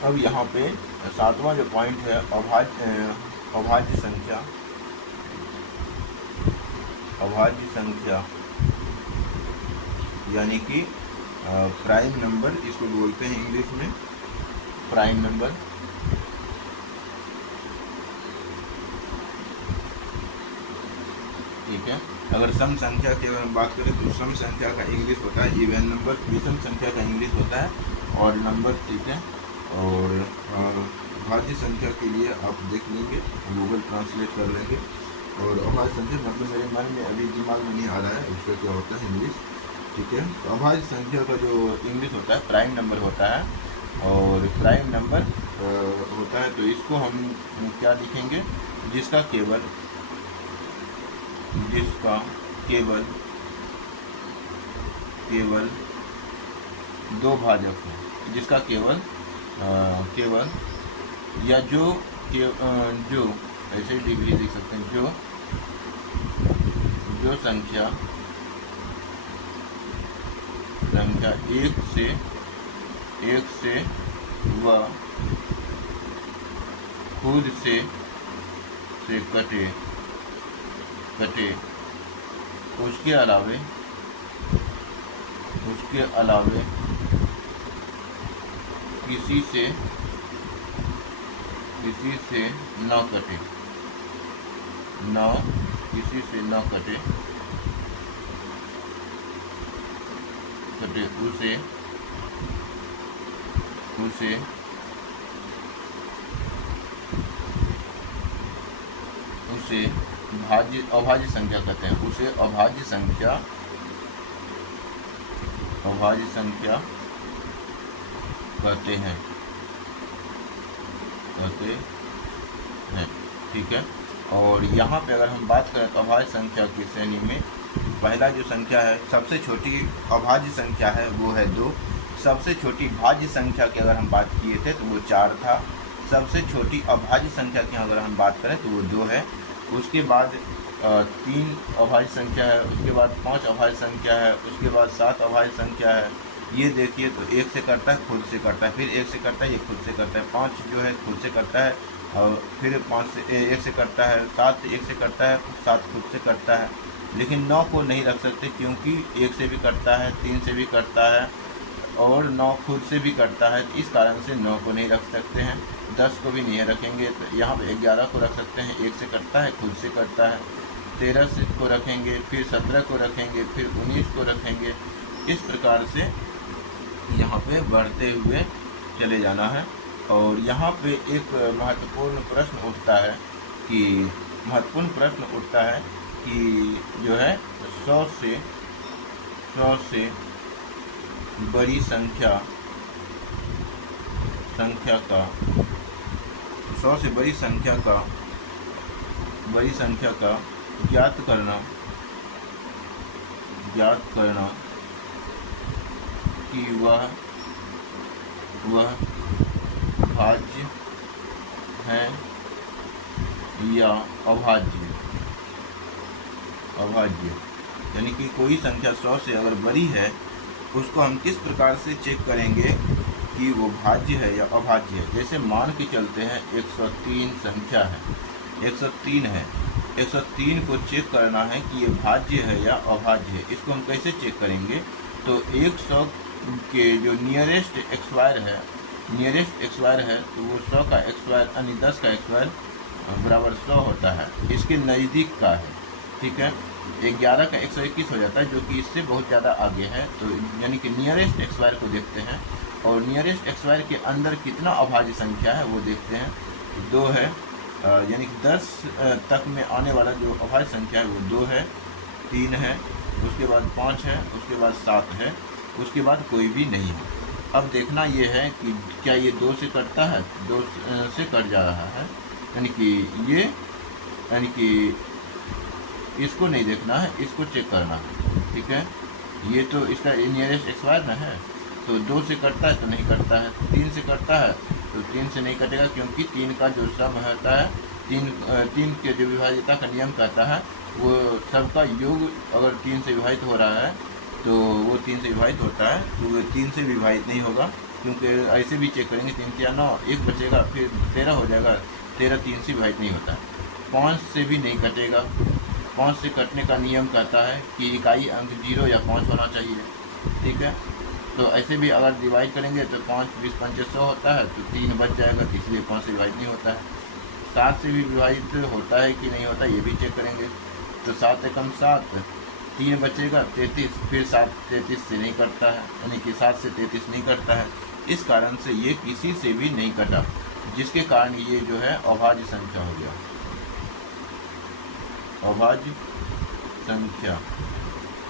अब यहाँ पे 7वां जो पॉइंट है अभाज्य संख्या। अभाज्य संख्या यानी कि प्राइम नंबर, इसको बोलते हैं इंग्लिश में प्राइम नंबर। ठीक है, अगर सम संख्या की अगर हम बात करें तो सम संख्या का इंग्लिश होता है इवन नंबर, विषम संख्या का इंग्लिश होता है और नंबर। ठीक है, और भाज्य संख्या के लिए आप देख लेंगे, गूगल ट्रांसलेट कर लेंगे। और अभाज्य संख्या मतलब मेरे मन में अभी दिमाग में नहीं आ रहा है उसका क्या होता है इंग्लिश। ठीक है, तो अभाज्य संख्या का जो इंग्लिश होता है प्राइम नंबर होता है, और प्राइम नंबर होता है, तो इसको हम क्या लिखेंगे, जिसका केवल 2 भाजक हो, जिसका केवल या जो ऐसे डिग्री देख सकते हैं, जो संख्या 1 से व खुद से कटे, उसके अलावे किसी से न कटे, उसे अभाज्य संख्या कहते हैं। उसे अभाज्य संख्या कहते हैं। ठीक है, और यहाँ पे अगर हम बात करें तो अभाज्य संख्या की श्रेणी में पहला जो संख्या है, सबसे छोटी अभाज्य संख्या है वो है 2। सबसे छोटी भाज्य संख्या की अगर हम बात किए थे तो वो 4 था। सबसे छोटी अभाज्य संख्या की अगर हम बात करें तो वो 2 है। उसके बाद 3 अभाज्य संख्या है, उसके बाद 5 अभाज्य संख्या है, उसके बाद 7 अभाज्य संख्या है। ये देखिए तो 1 से करता है, खुद से करता है, फिर 1 से करता है, ये खुद से करता है, 5 जो है खुद से करता है, और फिर 1 से करता है, 7 1 से करता है, 7 खुद से करता है। लेकिन 9 को नहीं रख सकते, क्योंकि 1 से भी करता है, 3 से भी करता है, और 9 खुद से भी करता है। इस कारण से 9 को नहीं रख सकते हैं। 10 को भी नहीं रखेंगे, तो यहाँ पे 11 को रख सकते हैं, 1 से करता है, खुद से करता है। 13 को रखेंगे, फिर 17 को रखेंगे, फिर 19 को रखेंगे। इस प्रकार से यहाँ पे बढ़ते हुए चले जाना है। और यहाँ पे एक महत्वपूर्ण प्रश्न उठता है कि जो है 100 से बड़ी संख्या का 100 से बड़ी संख्या का बड़ी संख्या का ज्ञात करना कि वह भाज्य है या अभाज्य। यानी कि कोई संख्या 100 से अगर बड़ी है उसको हम किस प्रकार से चेक करेंगे कि वो भाज्य है या अभाज्य है। जैसे मान के चलते हैं 103 संख्या है, 103 है, 103 को चेक करना है कि ये भाज्य है या अभाज्य है। इसको हम कैसे चेक करेंगे? तो 100 के जो नियरेस्ट एक्सवायर है तो वो 100 का एक्सवायर यानी 10 का एक्सवायर बराबर 100 होता है, इसके नज़दीक का है। ठीक है, 11 का 121 हो जाता है जो कि इससे बहुत ज़्यादा आगे है। तो यानी कि नियरेस्ट एक्सवायर को देखते हैं और नियरेस्ट एक्सवायर के अंदर कितना अभाज्य संख्या है वो देखते हैं। 2 है, यानी कि 10 तक में आने वाला जो अभाज्य संख्या है वो 2 है, 3 है, उसके बाद 5 है, उसके बाद 7 है, उसके बाद कोई भी नहीं है। अब देखना ये है कि क्या ये 2 से कटता है? 2 से कट जा रहा है, यानी कि इसको नहीं देखना है, इसको चेक करना है। ठीक है, ये तो इसका नियरेस्ट एक्सवायर ना है, तो 2 से कटता है तो नहीं कटता है, 3 से कटता है तो 3 से नहीं कटेगा क्योंकि 3 का जो सम होता है, 3 के जो विभाज्यता का नियम कहता है वो सबका योग अगर 3 से विभाजित हो रहा है तो वो 3 से विभाजित होता है, तो वो 3 से विभाजित नहीं होगा क्योंकि ऐसे भी चेक करेंगे 3 या 9, 1 बचेगा, फिर 13 हो जाएगा, 13 3 से विभाजित नहीं होता है। 5 से भी नहीं कटेगा, 5 से कटने का नियम कहता है कि इकाई अंक 0 या 5 होना चाहिए। ठीक है, तो ऐसे भी अगर डिवाइड करेंगे तो 5 20 5 100 होता है, तो 3 बच जाएगा, तो इसलिए 5 से डिवाइड नहीं होता है। 7 से भी विभाजित होता है कि नहीं होता ये भी चेक करेंगे, तो 7 एकम 7, 3 बचेगा 33, फिर 7 33 से नहीं कटता है, यानी कि 7 से 33 नहीं कटता है। इस कारण से ये किसी से भी नहीं कटा, जिसके कारण ये जो है अभाज्य संख्या हो गया, अभाज्य संख्या,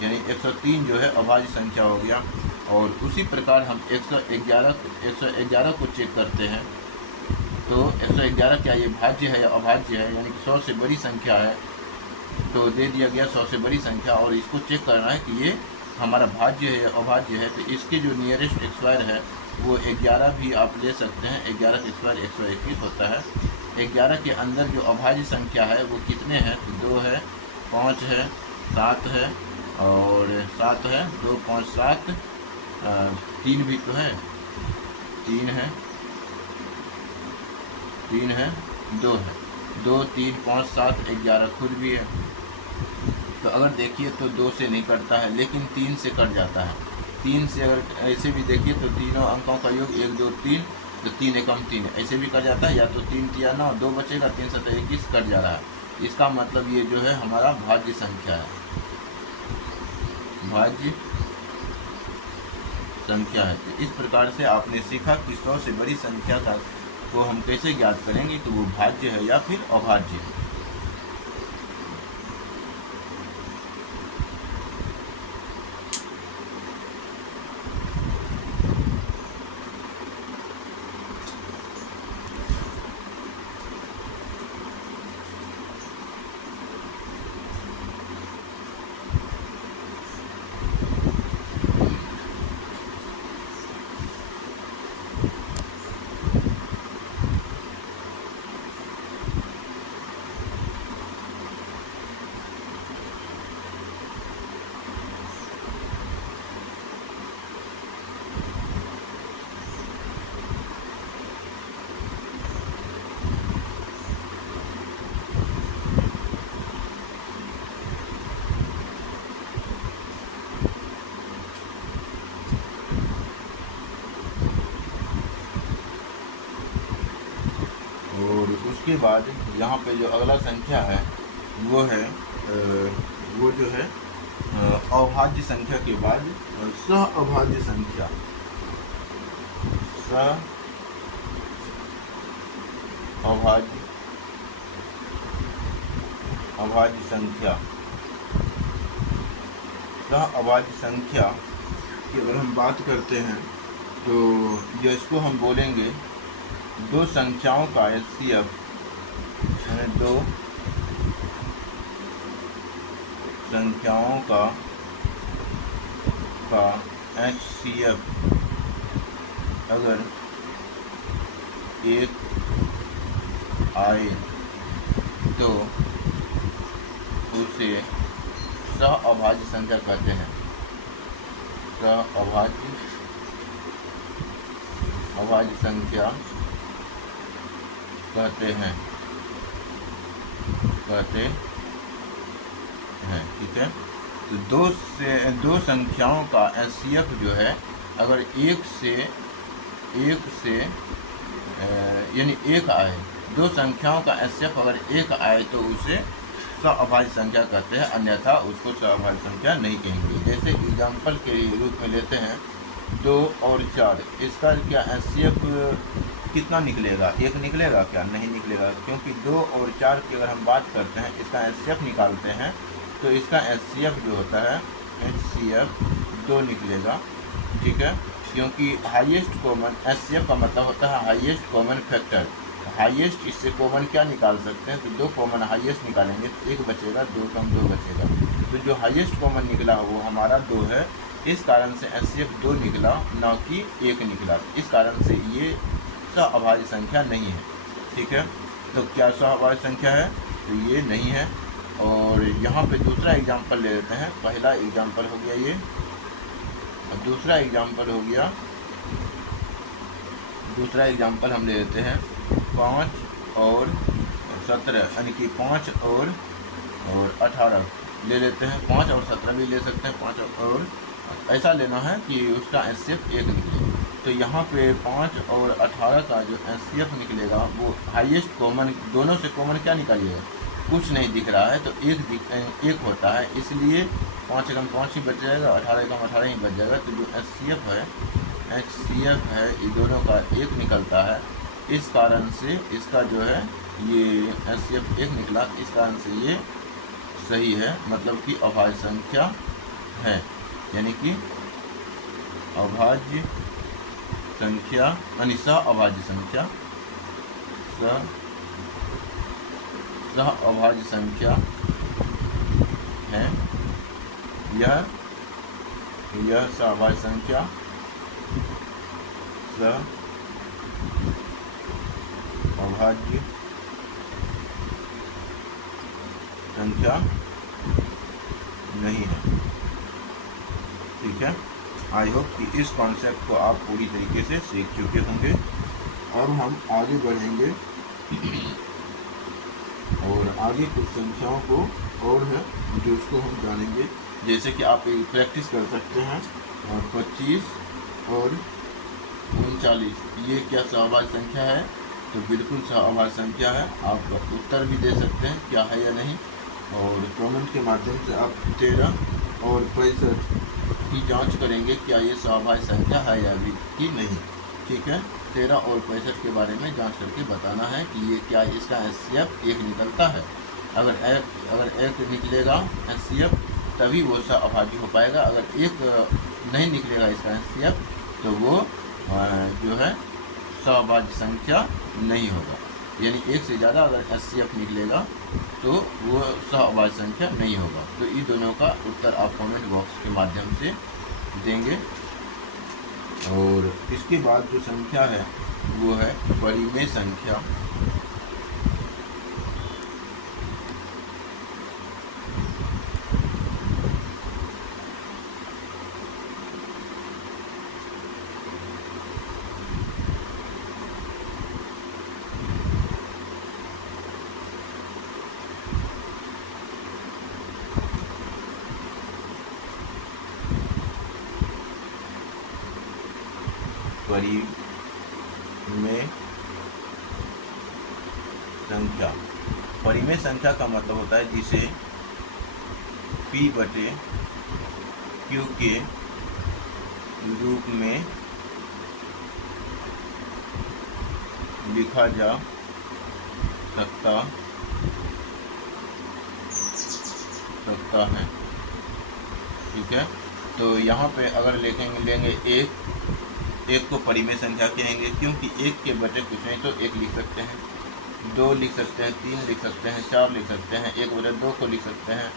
यानी 103 जो है अभाज्य संख्या हो गया। और उसी प्रकार हम 111 को चेक करते हैं, तो 111 क्या ये भाज्य है या अभाज्य है, यानी कि 100 से बड़ी संख्या है, तो दे दिया गया 100 से बड़ी संख्या और इसको चेक करना है कि ये हमारा भाज्य है या अभाज्य है। तो इसके जो नियरेस्ट एक्सवायर है वो 11 भी आप ले सकते हैं, 11 का एक्सवायर 121 होता है। 11 के अंदर जो अभाज्य संख्या है वो कितने हैं? 2 है, 5 है, 7 है और 7 है, 2 5 7, 3 भी तो है, 3 है, 3 है, 2 है, 2 3 5 7 11 खुद भी है। तो अगर देखिए तो 2 से नहीं कटता है, लेकिन 3 से कट जाता है। 3 से अगर ऐसे भी देखिए तो तीनों अंकों का योग 1 2 3, तो 3 एकम 3 ऐसे भी कट जाता है, या तो 3 या 9, 2 बचेगा, 3 7 21 कट जा रहा है। इसका मतलब ये जो है हमारा भाज्य संख्या है, भाज्य संख्या है। तो इस प्रकार से आपने सीखा कि 100 से बड़ी संख्या का को हम कैसे ज्ञात करेंगे कि वो भाज्य है या फिर अभाज्य है। उसके बाद यहाँ पे जो अगला संख्या है वो है वो जो है अभाज्य संख्या के बाद सह अभाज्य संख्या, सह अभाज्य अभाज्य संख्या। सह अभाज्य संख्या की अगर हम बात करते हैं तो जो इसको हम बोलेंगे दो संख्याओं का HCF, 2 संख्याओं का HCF अगर एक आए तो उसे सहअभाज्य संख्या कहते हैं। अभाज्य संख्या कहते हैं। ठीक है। तो दो संख्याओं का HCF जो है अगर एक से यानी एक आए, दो संख्याओं का HCF अगर एक आए तो उसे सहअभाज्य संख्या कहते हैं, अन्यथा उसको सहअभाज्य संख्या नहीं कहेंगे। जैसे एग्जाम्पल के रूप में लेते हैं 2 और 4, इसका क्या HCF कितना निकलेगा? एक निकलेगा क्या? नहीं निकलेगा, क्योंकि 2 और 4 की अगर हम बात करते हैं, इसका HCF निकालते हैं तो इसका HCF जो होता है HCF 2 निकलेगा। ठीक है, क्योंकि हाईएस्ट कॉमन HCF का मतलब होता है हाईएस्ट कॉमन फैक्टर। हाईएस्ट इससे कॉमन क्या निकाल सकते हैं? तो 2 कॉमन हाईएस्ट निकालेंगे तो 1 बचेगा, 2 कम 2 बचेगा। तो जो हाईएस्ट कॉमन निकला वो हमारा 2 है, इस कारण से HCF 2 निकला, न कि 1 निकला। इस कारण से ये सहअभाज्य संख्या नहीं है। ठीक है, तो क्या सहअभाज्य संख्या है? तो ये नहीं है। और यहाँ पे दूसरा एग्जाम्पल ले लेते हैं। पहला एग्जाम्पल हो गया ये, और दूसरा एग्जाम्पल हो गया, दूसरा एग्जाम्पल हम ले लेते हैं 5 और 17, यानी कि 5 और 18 ले लेते हैं। 5 और 17 भी ले सकते हैं, 5 और ऐसा लेना है कि उसका HCF 1 निकले। तो यहाँ पे 5 और 18 का जो HCF निकलेगा वो हाईएस्ट कॉमन, दोनों से कॉमन क्या निकालिएगा? कुछ नहीं दिख रहा है, तो एक होता है, इसलिए 5 कम 5 ही बच जाएगा, 18 कम 18 ही बच जाएगा। तो जो HCF है ये दोनों का 1 निकलता है। इस कारण से इसका जो है ये HCF 1 निकला, इस कारण से ये सही है, मतलब कि अभाज्य संख्या है। यानी कि अभाज्य संख्या यानी सहअभाज्य संख्या, सहअभाज्य संख्या है। यह सहअभाज्य संख्या सहअभाज्य संख्या नहीं है। ठीक है, आई होप कि इस कॉन्सेप्ट को आप पूरी तरीके से सीख चुके होंगे। अब हम आगे बढ़ेंगे और आगे कुछ संख्याओं को और है जो उसको हम जानेंगे। जैसे कि आप प्रैक्टिस कर सकते हैं 25 और 39, ये क्या सहअभाज्य संख्या है? तो बिल्कुल सहअभाज्य संख्या है। आप उत्तर भी दे सकते हैं क्या है या नहीं, और कमेंट के माध्यम से आप 13 और 65 की जांच करेंगे क्या ये सहअभाज्य संख्या है या भी कि नहीं। ठीक है, 13 और 65 के बारे में जांच करके बताना है कि ये क्या इसका HCF 1 निकलता है। अगर 1 निकलेगा HCF तभी वो सहअभाज्य हो पाएगा। अगर 1 नहीं निकलेगा इसका HCF तो वो जो है सहअभाज्य संख्या नहीं होगा। यानी 1 से ज़्यादा अगर HCF निकलेगा तो वो सहअभाज्य संख्या नहीं होगा। तो इन दोनों का उत्तर आप कमेंट बॉक्स के माध्यम से देंगे। और इसके बाद जो संख्या है वो है परिमेय संख्या। परिमेय संख्या का मतलब होता है जिसे P/Q के रूप में लिखा जा सकता है। ठीक है, तो यहाँ पे अगर लेंगे एक को परिमेय संख्या कहेंगे, क्योंकि 1 के बटे कुछ नहीं तो 1 लिख सकते हैं, 2 लिख सकते हैं, 3 लिख सकते हैं, 4 लिख सकते हैं, 1/2 को लिख सकते हैं,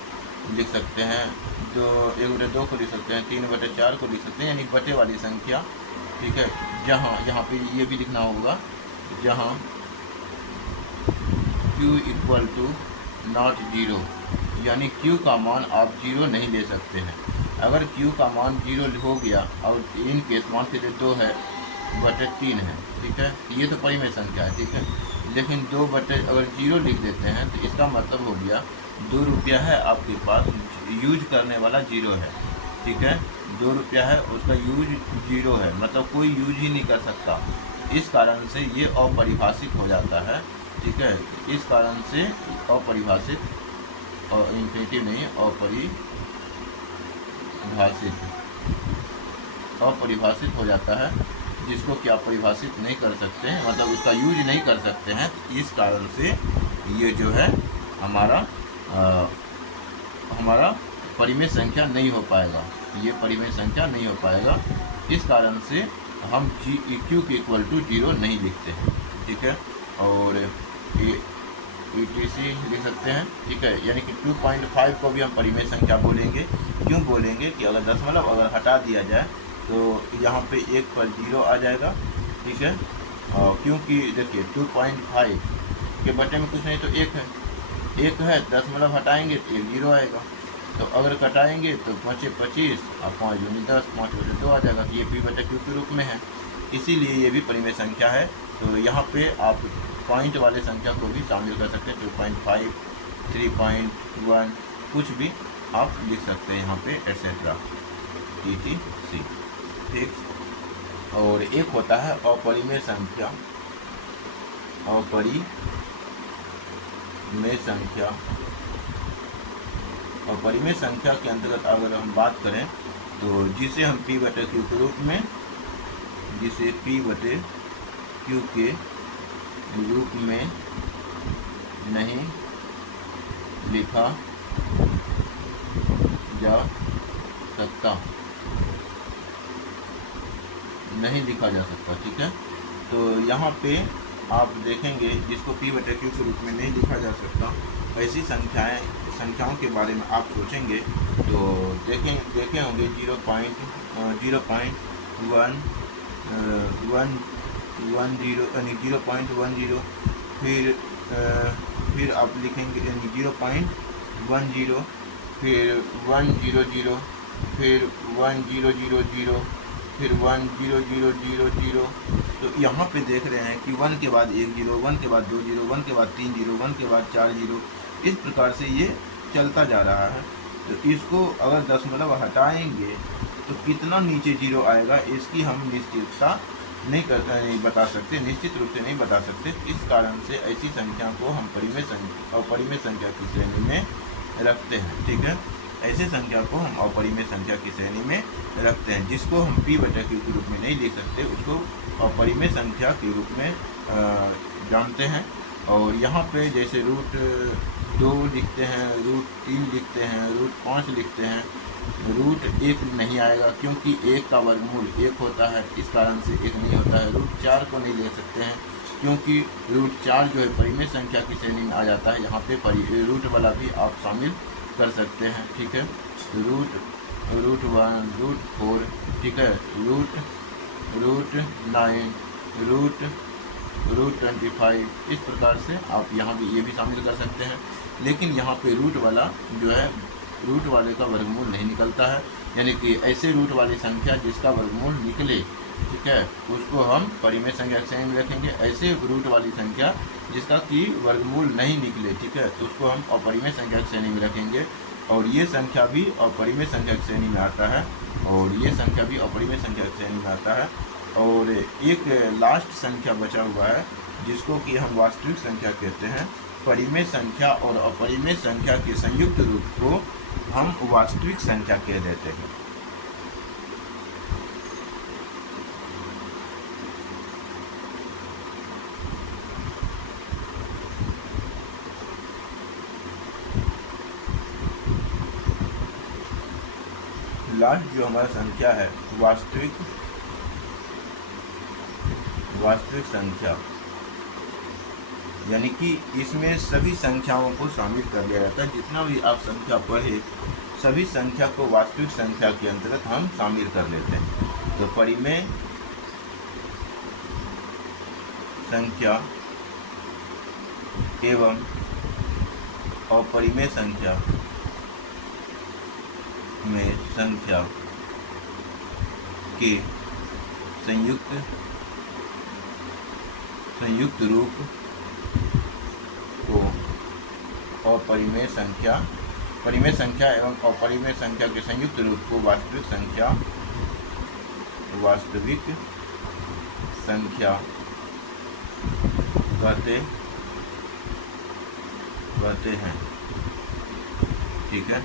लिख सकते हैं, 1/2 को लिख सकते हैं, 3/4 को लिख सकते हैं, यानी बटे वाली संख्या, ठीक है। जहाँ यहाँ पे ये भी लिखना होगा, जहाँ q इक्वल टू नॉट 0, यानी q का मान आप 0 नहीं ले सकते हैं। अगर q का मान 0 हो गया और इन केस मान के 2 है बटे 3 है, ठीक है, ये तो परिमेय संख्या है, ठीक है। लेकिन 2 बटे अगर 0 लिख देते हैं तो इसका मतलब हो गया 2 रुपया है आपके पास, यूज करने वाला 0 है, ठीक है। 2 रुपया है, उसका यूज 0 है, मतलब कोई यूज ही नहीं कर सकता। इस कारण से ये अपरिभाषित हो जाता है, ठीक है। इस कारण से अपरिभाषित और इन्फिनिटिव नहीं, अपरिभाषित हो जाता है, जिसको कि आप परिभाषित नहीं कर सकते हैं, मतलब उसका यूज नहीं कर सकते हैं। इस कारण से ये जो है हमारा परिमेय संख्या नहीं हो पाएगा, ये परिमेय संख्या नहीं हो पाएगा। इस कारण से हम q के इक्वल टू 0 नहीं लिखते हैं, ठीक है। और ये ETC लिख सकते हैं, ठीक है, यानी कि 2.5 को भी हम परिमेय संख्या बोलेंगे। क्यों बोलेंगे कि अगर दशमलव अगर हटा दिया जाए तो यहाँ पे 1 पर 0 आ जाएगा, ठीक है। और क्योंकि देखिए 2.5 के बटे में कुछ नहीं तो 1 है, दशमलव हटाएंगे तो 1 0 आएगा। तो अगर कटाएंगे तो 5 25 और 5 दूनी 10, 5/2 आ जाएगा। तो ये p/q के रूप में है, इसीलिए ये भी परिमेय संख्या है। तो यहाँ पे आप पॉइंट वाले संख्या को भी शामिल कर सकते हैं, 2.5, 3.1, कुछ भी आप लिख सकते हैं यहाँ पे, एटसेट्रा etc, ठीक। और एक होता है अपरिमेय संख्या, अपरिमेय संख्या के अंतर्गत अगर हम बात करें तो जिसे हम p/q के रूप में, जिसे p/q के रूप में नहीं लिखा जा सकता, ठीक है। तो यहाँ पे आप देखेंगे जिसको p/q के रूप में नहीं लिखा जा सकता, ऐसी संख्याओं के बारे में आप सोचेंगे तो देखे होंगे 0.1 यानी 0.10, फिर आप लिखेंगे 0.10, फिर 100, फिर 1000, फिर 10000। तो यहाँ पे देख रहे हैं कि 1 के बाद 1 0, 1 के बाद 2 0, 1 के बाद 3 0, 1 के बाद 4 0, इस प्रकार से ये चलता जा रहा है। तो इसको अगर दशमलव हटाएंगे तो कितना नीचे 0 आएगा, इसकी हम निश्चितता नहीं बता सकते, निश्चित रूप से नहीं बता सकते। इस कारण से ऐसी संख्या को हम अपरिमेय संख्या की श्रेणी में रखते हैं, ठीक है। ऐसे संख्या को हम अपरिमेय संख्या की श्रेणी में रखते हैं, जिसको हम p/q के रूप में नहीं लिख सकते, उसको अपरिमेय संख्या के रूप में जानते हैं। और यहाँ पे जैसे √2 लिखते हैं, √3 लिखते हैं, √5 लिखते हैं, √1 नहीं आएगा क्योंकि 1 का वर्गमूल 1 होता है, इस कारण से 1 नहीं होता है। √4 को नहीं ले सकते हैं क्योंकि √4 जो है परिमेय संख्या की श्रेणी में आ जाता है। यहाँ पे रूट वाला भी आप शामिल कर सकते हैं, ठीक है। √1, √4, ठीक है, √9, √25, इस प्रकार से आप यहाँ भी ये भी शामिल कर सकते हैं। लेकिन यहाँ पे रूट वाला जो है, रूट वाले का वर्गमूल नहीं निकलता है, यानी कि ऐसे रूट वाली संख्या जिसका वर्गमूल निकले, ठीक है, उसको हम परिमेय संख्या की श्रेणी में रखेंगे। ऐसे रूट वाली संख्या जिसका कि वर्गमूल नहीं निकले, ठीक है, तो उसको हम अपरिमेय संख्या की श्रेणी में रखेंगे। और ये संख्या भी अपरिमेय संख्या की श्रेणी में आता है, और ये संख्या भी अपरिमेय संख्या की श्रेणी में आता है। और एक लास्ट संख्या बचा हुआ है जिसको कि हम वास्तविक संख्या कहते हैं। परिमेय संख्या और अपरिमेय संख्या के संयुक्त रूप को हम वास्तविक संख्या कह देते हैं। लास्ट जो हमारा संख्या है वास्तविक संख्या, यानी कि इसमें सभी संख्याओं को शामिल कर लिया जाता है। जितना भी आप संख्या पढ़े सभी संख्या को वास्तविक संख्या के अंतर्गत हम शामिल कर लेते हैं। तो परिमेय संख्या एवं अपरिमेय संख्या में संख्या के संयुक्त रूप को अपरिमेय संख्या, परिमेय संख्या एवं अपरिमेय संख्या के संयुक्त रूप को वास्तविक संख्या कहते हैं। ठीक है,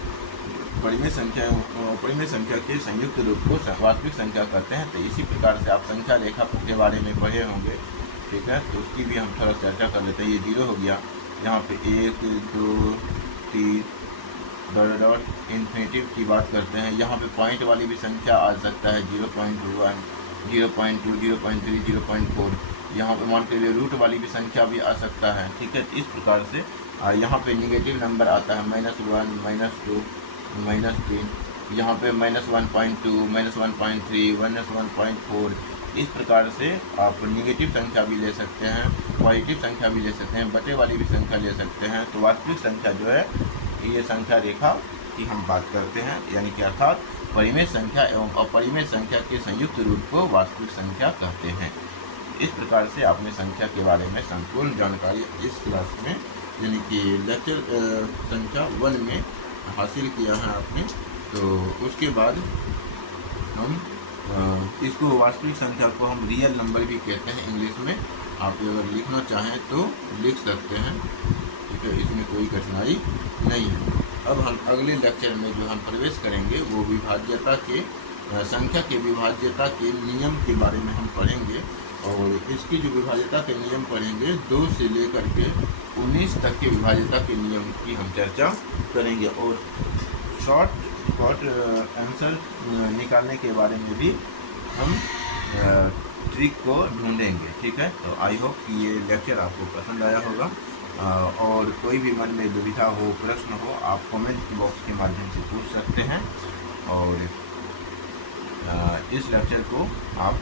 परिमेय संख्या एवं अपरिमेय संख्या के संयुक्त रूप को वास्तविक संख्या कहते हैं। तो इसी प्रकार से आप संख्या रेखा के बारे में पढ़े होंगे। ठीक है, तो उसकी भी हम थोड़ा चर्चा कर लेते हैं। ये 0 हो गया, यहाँ पे 1 2 3 डॉट इन्फिनेटिव की बात करते हैं। यहाँ पे पॉइंट वाली भी संख्या आ सकता है, 0.1 0.2 0.3 0.4। यहाँ पे मान के लिए रूट वाली भी संख्या भी आ सकता है। ठीक है, तो इस प्रकार से यहाँ पे निगेटिव नंबर आता है, -1 -2 -3, यहाँ पे -1.2 -1.3 -1.4। इस प्रकार से आप निगेटिव संख्या भी ले सकते हैं, पॉजिटिव संख्या भी ले सकते हैं, बटे वाली भी संख्या ले सकते हैं। तो वास्तविक संख्या जो है ये संख्या रेखा की हम बात करते हैं, यानी कि अर्थात परिमेय संख्या एवं अपरिमेय संख्या के संयुक्त रूप को वास्तविक संख्या कहते हैं। इस प्रकार से आपने संख्या के बारे में संपूर्ण जानकारी इस क्लास में, यानी कि लेक्चर संख्या 1 में हासिल किया है आपने। तो उसके बाद हम इसको वास्तविक संख्या को हम रियल नंबर भी कहते हैं इंग्लिश में। आप अगर लिखना चाहें तो लिख सकते हैं। ठीक है, इसमें कोई कठिनाई नहीं है। अब हम अगले लेक्चर में जो हम प्रवेश करेंगे वो विभाज्यता के संख्या के विभाज्यता के नियम के बारे में हम पढ़ेंगे। और इसकी जो विभाज्यता के नियम पढ़ेंगे 2 से लेकर के 19 तक के विभाज्यता के नियम की हम चर्चा करेंगे। और शॉर्ट आंसर निकालने के बारे में भी हम ट्रिक को ढूंढेंगे। ठीक है, तो आई होप कि ये लेक्चर आपको पसंद आया होगा। और कोई भी मन में दुविधा हो, प्रश्न हो, आप कमेंट बॉक्स के माध्यम से पूछ सकते हैं। और इस लेक्चर को आप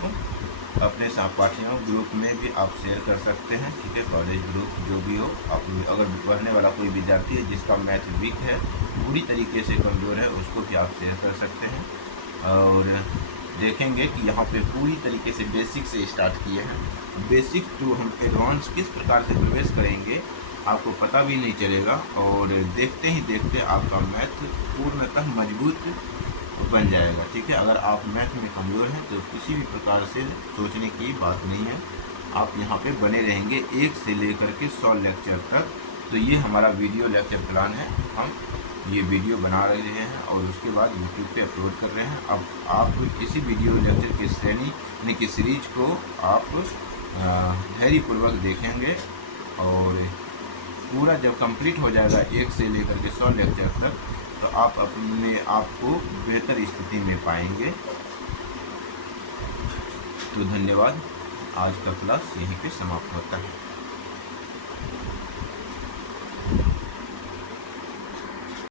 अपने सहपाठियों ग्रुप में भी आप शेयर कर सकते हैं। ठीक है, कॉलेज ग्रुप जो भी हो, आप अगर पढ़ने वाला कोई विद्यार्थी है जिसका मैथ वीक है, पूरी तरीके से कमज़ोर है, उसको भी आप शेयर कर सकते हैं। और देखेंगे कि यहाँ पे पूरी तरीके से बेसिक से स्टार्ट किए हैं। बेसिक टू हम एडवांस किस प्रकार से प्रवेश करेंगे आपको पता भी नहीं चलेगा, और देखते ही देखते आपका मैथ पूर्णतः मजबूत बन जाएगा। ठीक है, अगर आप मैथ में कमज़ोर हैं तो किसी भी प्रकार से सोचने की बात नहीं है, आप यहाँ पे बने रहेंगे 1 से लेकर के 100 लेक्चर तक। तो ये हमारा वीडियो लेक्चर प्लान है, हम ये वीडियो बना रहे हैं और उसके बाद यूट्यूब पे अपलोड कर रहे हैं। अब आप इसी वीडियो लेक्चर की श्रेणी यानी कि सीरीज को आप धैर्यपूर्वक देखेंगे, और पूरा जब कंप्लीट हो जाएगा 1 से लेकर के 100 लेक्चर तक, तो आप अपने आप को बेहतर स्थिति में पाएंगे। तो धन्यवाद, आज का क्लास यहीं पे समाप्त होता है।